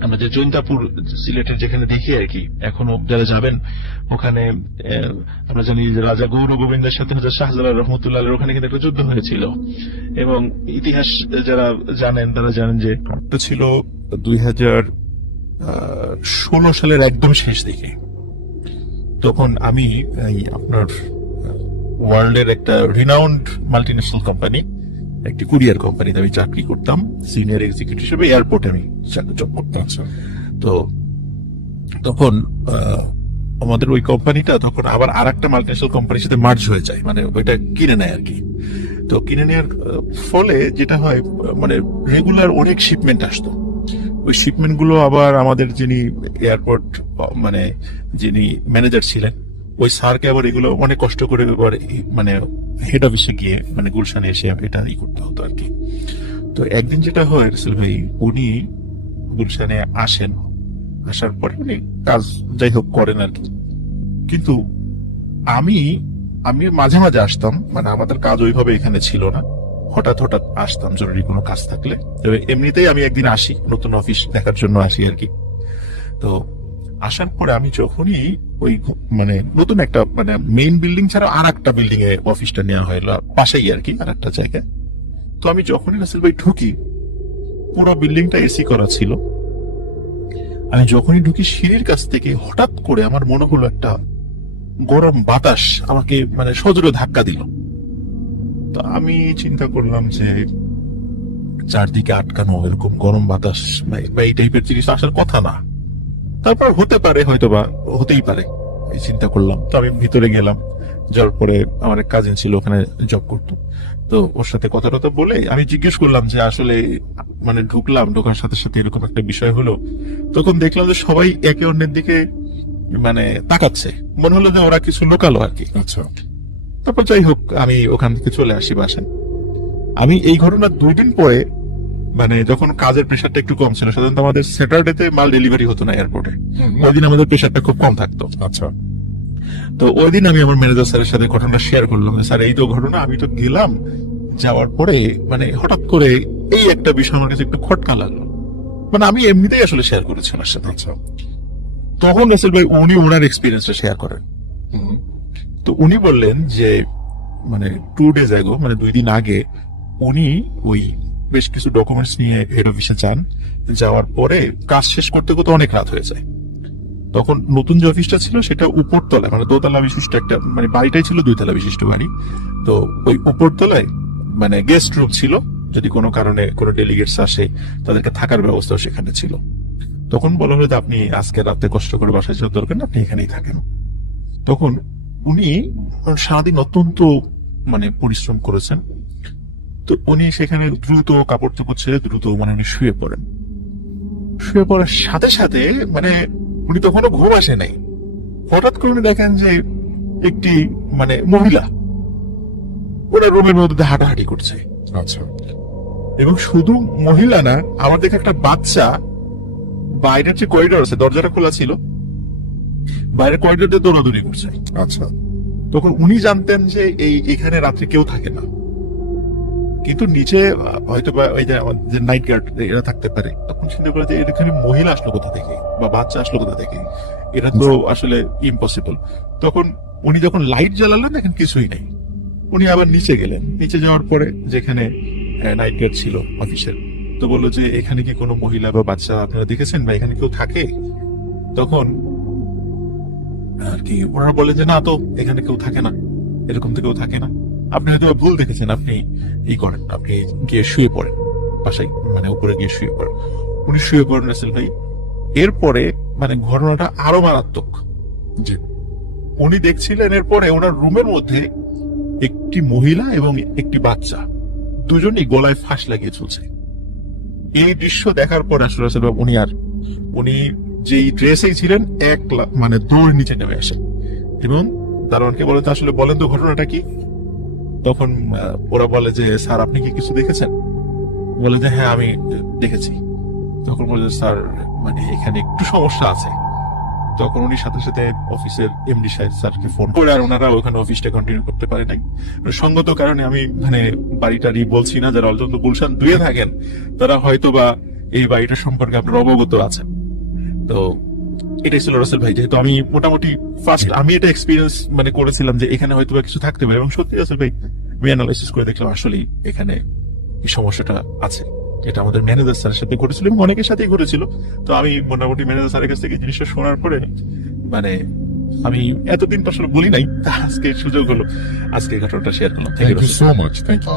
আমরা যে জৈন্তাপুর সিলেটের যেখানে দেখি আর কি, এখনো যারা যাবেন ওখানে আমরা জানি যে রাজা গৌর গোবিন্দের সাথে শাহজালাল রহমতুল্লাহ ওখানে কিন্তু একটা যুদ্ধ হয়েছিল, এবং ইতিহাস যারা জানেন তারা জানেন যে ছিল 2016 সালের একদম শেষ দিকে। তখন আমি আপনার ওয়ার্ল্ডের একটা রিনাউন্ড মাল্টিন্যাশনাল কোম্পানি, একটি কুরিয়ার কোম্পানিতে আমি চাকরি করতাম, সিনিয়র এক্সিকিউটিভ হিসেবে এয়ারপোর্টে আমি জব করতাম। তো তখন আমাদের ওই কোম্পানিটা তখন আবার আর একটা মাল্টিন্যাশনাল কোম্পানির সাথে মার্জ হয়ে যায়, মানে ওইটা কিনে নেয় আর কি। তো কিনে নেওয়ার ফলে যেটা হয় মানে রেগুলার অনেক শিপমেন্ট আসতো, ওই শিপমেন্ট গুলো আবার আমাদের যিনি এয়ারপোর্ট মানে যিনি ম্যানেজার ছিলেন ওই স্যারকে আবার এগুলো অনেক কষ্ট করে মানে হেড অফিসে গিয়ে মানে গুলশানে এসে এটা করতে হতো আর কি। তো একদিন যেটা হয় রাসেল ভাই, উনি গুলশানে আসেন, আসার পরে উনি কাজ যাই হোক করেন আর কি, কিন্তু আমি মাঝে মাঝে আসতাম, মানে আমাদের কাজ ওইভাবে এখানে ছিল না, হঠাৎ আসতাম জরুরি কোনো কাজ থাকলে। তবে এমনিতেই আমি একদিন আসি, নতুন অফিস দেখার জন্য আসি আর কি। তো আসার পরে আমি যখনই ওই মানে নতুন একটা মানে মেইন বিল্ডিং ছাড়া আর একটা বিল্ডিং এ অফিসটা নেওয়া হলো পাশেই আর কি, আর একটা জায়গায়। তো আমি যখনই রাসেল ভাই ঢুকি, পুরো বিল্ডিংটা এসি করা ছিল, আমি যখনই ঢুকি সিঁড়ির কাছ থেকে হঠাৎ করে আমার মনে হলো একটা গরম বাতাস আমাকে মানে সজোরে ধাক্কা দিল। তো আমি চিন্তা করলাম যে চারদিকে আটকানো এরকম গরম বাতাস বা এই টাইপের জিনিস আসার কথা না, তারপর হতে পারে, হয়তো বা হতেই পারে, এই চিন্তা করলাম। তো আমি ভিতরে গেলাম, যাওয়ার পরে আমার এক কাজিন ছিল ওখানে জব করতো, তো ওর সাথে কথা টথা বলে আমি জিজ্ঞেস করলাম যে আসলে মানে ঢোকার সাথে সাথে এরকম একটা বিষয় হলো। তখন দেখলাম যে সবাই একে অন্যের দিকে মানে তাকাচ্ছে, মনে হলো যে ওরা কিছু লোকালো আর কি। আচ্ছা, তারপর যাই হোক আমি ওখান থেকে চলে আসি বাসায়। আমি এই ঘটনার 2 দিন পরে মানে যখন কাজের প্রেশারটা একটু কম ছিল, সাধারণত আমাদের স্যাটারডেতে মাল ডেলিভারি হতো না এয়ারপোর্টে, ওই দিন আমাদের প্রেশারটা খুব কম থাকতো। আচ্ছা, তো ওই দিন আমি আমার ম্যানেজার স্যারের সাথে ঘটনাটা শেয়ার করলাম, স্যার এই তো ঘটনা, আমি তো গেলাম, যাওয়ার পরে মানে হঠাৎ করে এই একটা বিষয় আমার কাছে একটু খটকা লাগলো। মানে আমি এমনিতেই আসলে শেয়ার করেছি ওনার সাথে। আচ্ছা, তখন রাসেল ভাই উনি ওনার এক্সপিরিয়েন্সটা শেয়ার করেন। তো উনি বললেন যে মানে 2 days ago, মানে 2 দিন আগে উনি ওই বেশ কিছু ডকুমেন্টস নিয়ে হেড অফিসে যান। যাওয়ার পরে কাজ শেষ করতে করতে অনেক রাত হয়ে যায়। তখন নতুন যে অফিসটা ছিল সেটা উপরতলায়, মানে দোতলা বিশিষ্ট একটা, মানে বাড়িটাই ছিল 2 তলা বিশিষ্ট বাড়ি। তো ওই উপরতলায় মানে গেস্ট রুম ছিল, যদি কোনো কারণে কোনো ডেলিগেটস আসে তাদেরকে থাকার ব্যবস্থাও সেখানে ছিল। তখন বলা হলো যে আপনি আজকে রাতে কষ্ট করে বাসায় যাওয়ার দরকার না, আপনি এখানেই থাকেন। তখন উনি সারাদিন অত্যন্ত মানে পরিশ্রম করেছেন। তো উনি সেখানে দ্রুত কাপড় চোপড় ছেড়ে দ্রুত মানে উনি শুয়ে পড়েন। শুয়ে পড়ার সাথে সাথে মানে উনি তখনও ঘুম আসে নাই, হঠাৎ করে উনি দেখেন যে একটি মানে মহিলা ওনার রুমের মধ্যে হাঁটাহাঁটি করছে। আচ্ছা, এবং শুধু মহিলা না, আমার দেখে একটা বাচ্চা বাইরের যে করিডোর আছে, দরজাটা খোলা ছিল, বাইরের করিডোর দিয়ে দৌড়াদৌড়ি করছে। আচ্ছা, তখন উনি জানতেন যে এখানে রাত্রে কেউ থাকে না, কিন্তু নিচে হয়তো বা ওই যে নাইট গার্ড এরা থাকতে পারে। তখন চিন্তা করে যে এখানে মহিলা আসলো কোথা থেকে বা বাচ্চা আসলো কোথা থেকে, এটা তো আসলে ইম্পসিবল। তখন উনি যখন লাইট জ্বালালেন দেখেন কিছুই নাই। উনি আবার নিচে গেলেন, নিচে যাওয়ার পরে যেখানে নাইট গার্ড ছিল অফিসের, তো বললো যে এখানে কি কোনো মহিলা বা বাচ্চা আপনারা দেখেছেন বা এখানে কেউ থাকে? তখন আর কি ওনারা বলেন যে না, তো এখানে কেউ থাকে না, এরকম তো কেউ থাকে না, আপনি হয়তো ভুল দেখেছেন, আপনি করেন, আপনি গিয়ে শুয়ে পড়েন বাসায়, মানে উপরে গিয়ে শুয়ে পড়েন। উনি শুয়ে পড়েন রাসেল ভাই। এরপরে মানে ঘটনাটা আরো মারাত্মক। জি, উনি দেখছিলেন এরপরে ওনার রুমের মধ্যে একটি মহিলা এবং একটি বাচ্চা দুজনেই গলায় ফাঁস লাগিয়ে চলছে। এই দৃশ্য দেখার পর আসলে রাসেল ভাই উনি যেই ড্রেসেই ছিলেন মানে দৌড় নিচে নেমে আসেন এবং দারোয়ানকে বলেন তো আসলে বলেন তো ঘটনাটা কি। তখন ওরা বলে যে স্যার আপনি কি কিছু দেখেছেন? বলে যে হ্যাঁ আমি দেখেছি। তখন বলে যে স্যার মানে এখানে একটু সমস্যা আছে। তখন উনি সাথে সাথে অফিসের এমডি সাহেব স্যারকে ফোন করে, আর ওনারা ওখানে অফিসটা কন্টিনিউ করতে পারে নাই সঙ্গত কারণে। আমি মানে বাড়িটারই বলছি না, যারা অন্তত গুলশান 2 থাকেন তারা হয়তো বা এই বাড়িটা সম্পর্কে আপনার অবগত আছেন। তো এটাই ছিল রাসেল ভাই, যেহেতু আমি মোটামুটি ফার্স্ট আমি এটা এক্সপিরিয়েন্স মানে করেছিলাম যে এখানে হয়তো বা কিছু থাকতে পারে, এবং সত্যি রাসেল ভাই আমি অ্যানালাইসিস করে দেখলাম আসলে এখানে এই সমস্যাটা আছে। এটা আমাদের ম্যানেজার স্যারের সাথে ঘটেছিল এবং অনেকের সাথেই ঘটেছিল। তো আমি মোটামুটি ম্যানেজার স্যারের কাছ থেকে জিনিসটা শোনার পরে মানে আমি এতদিন তো আসলে বলি নাই, আজকে সুযোগ হলো, আজকে ঘটনাটা শেয়ার করলাম। Thank you so much, thank you.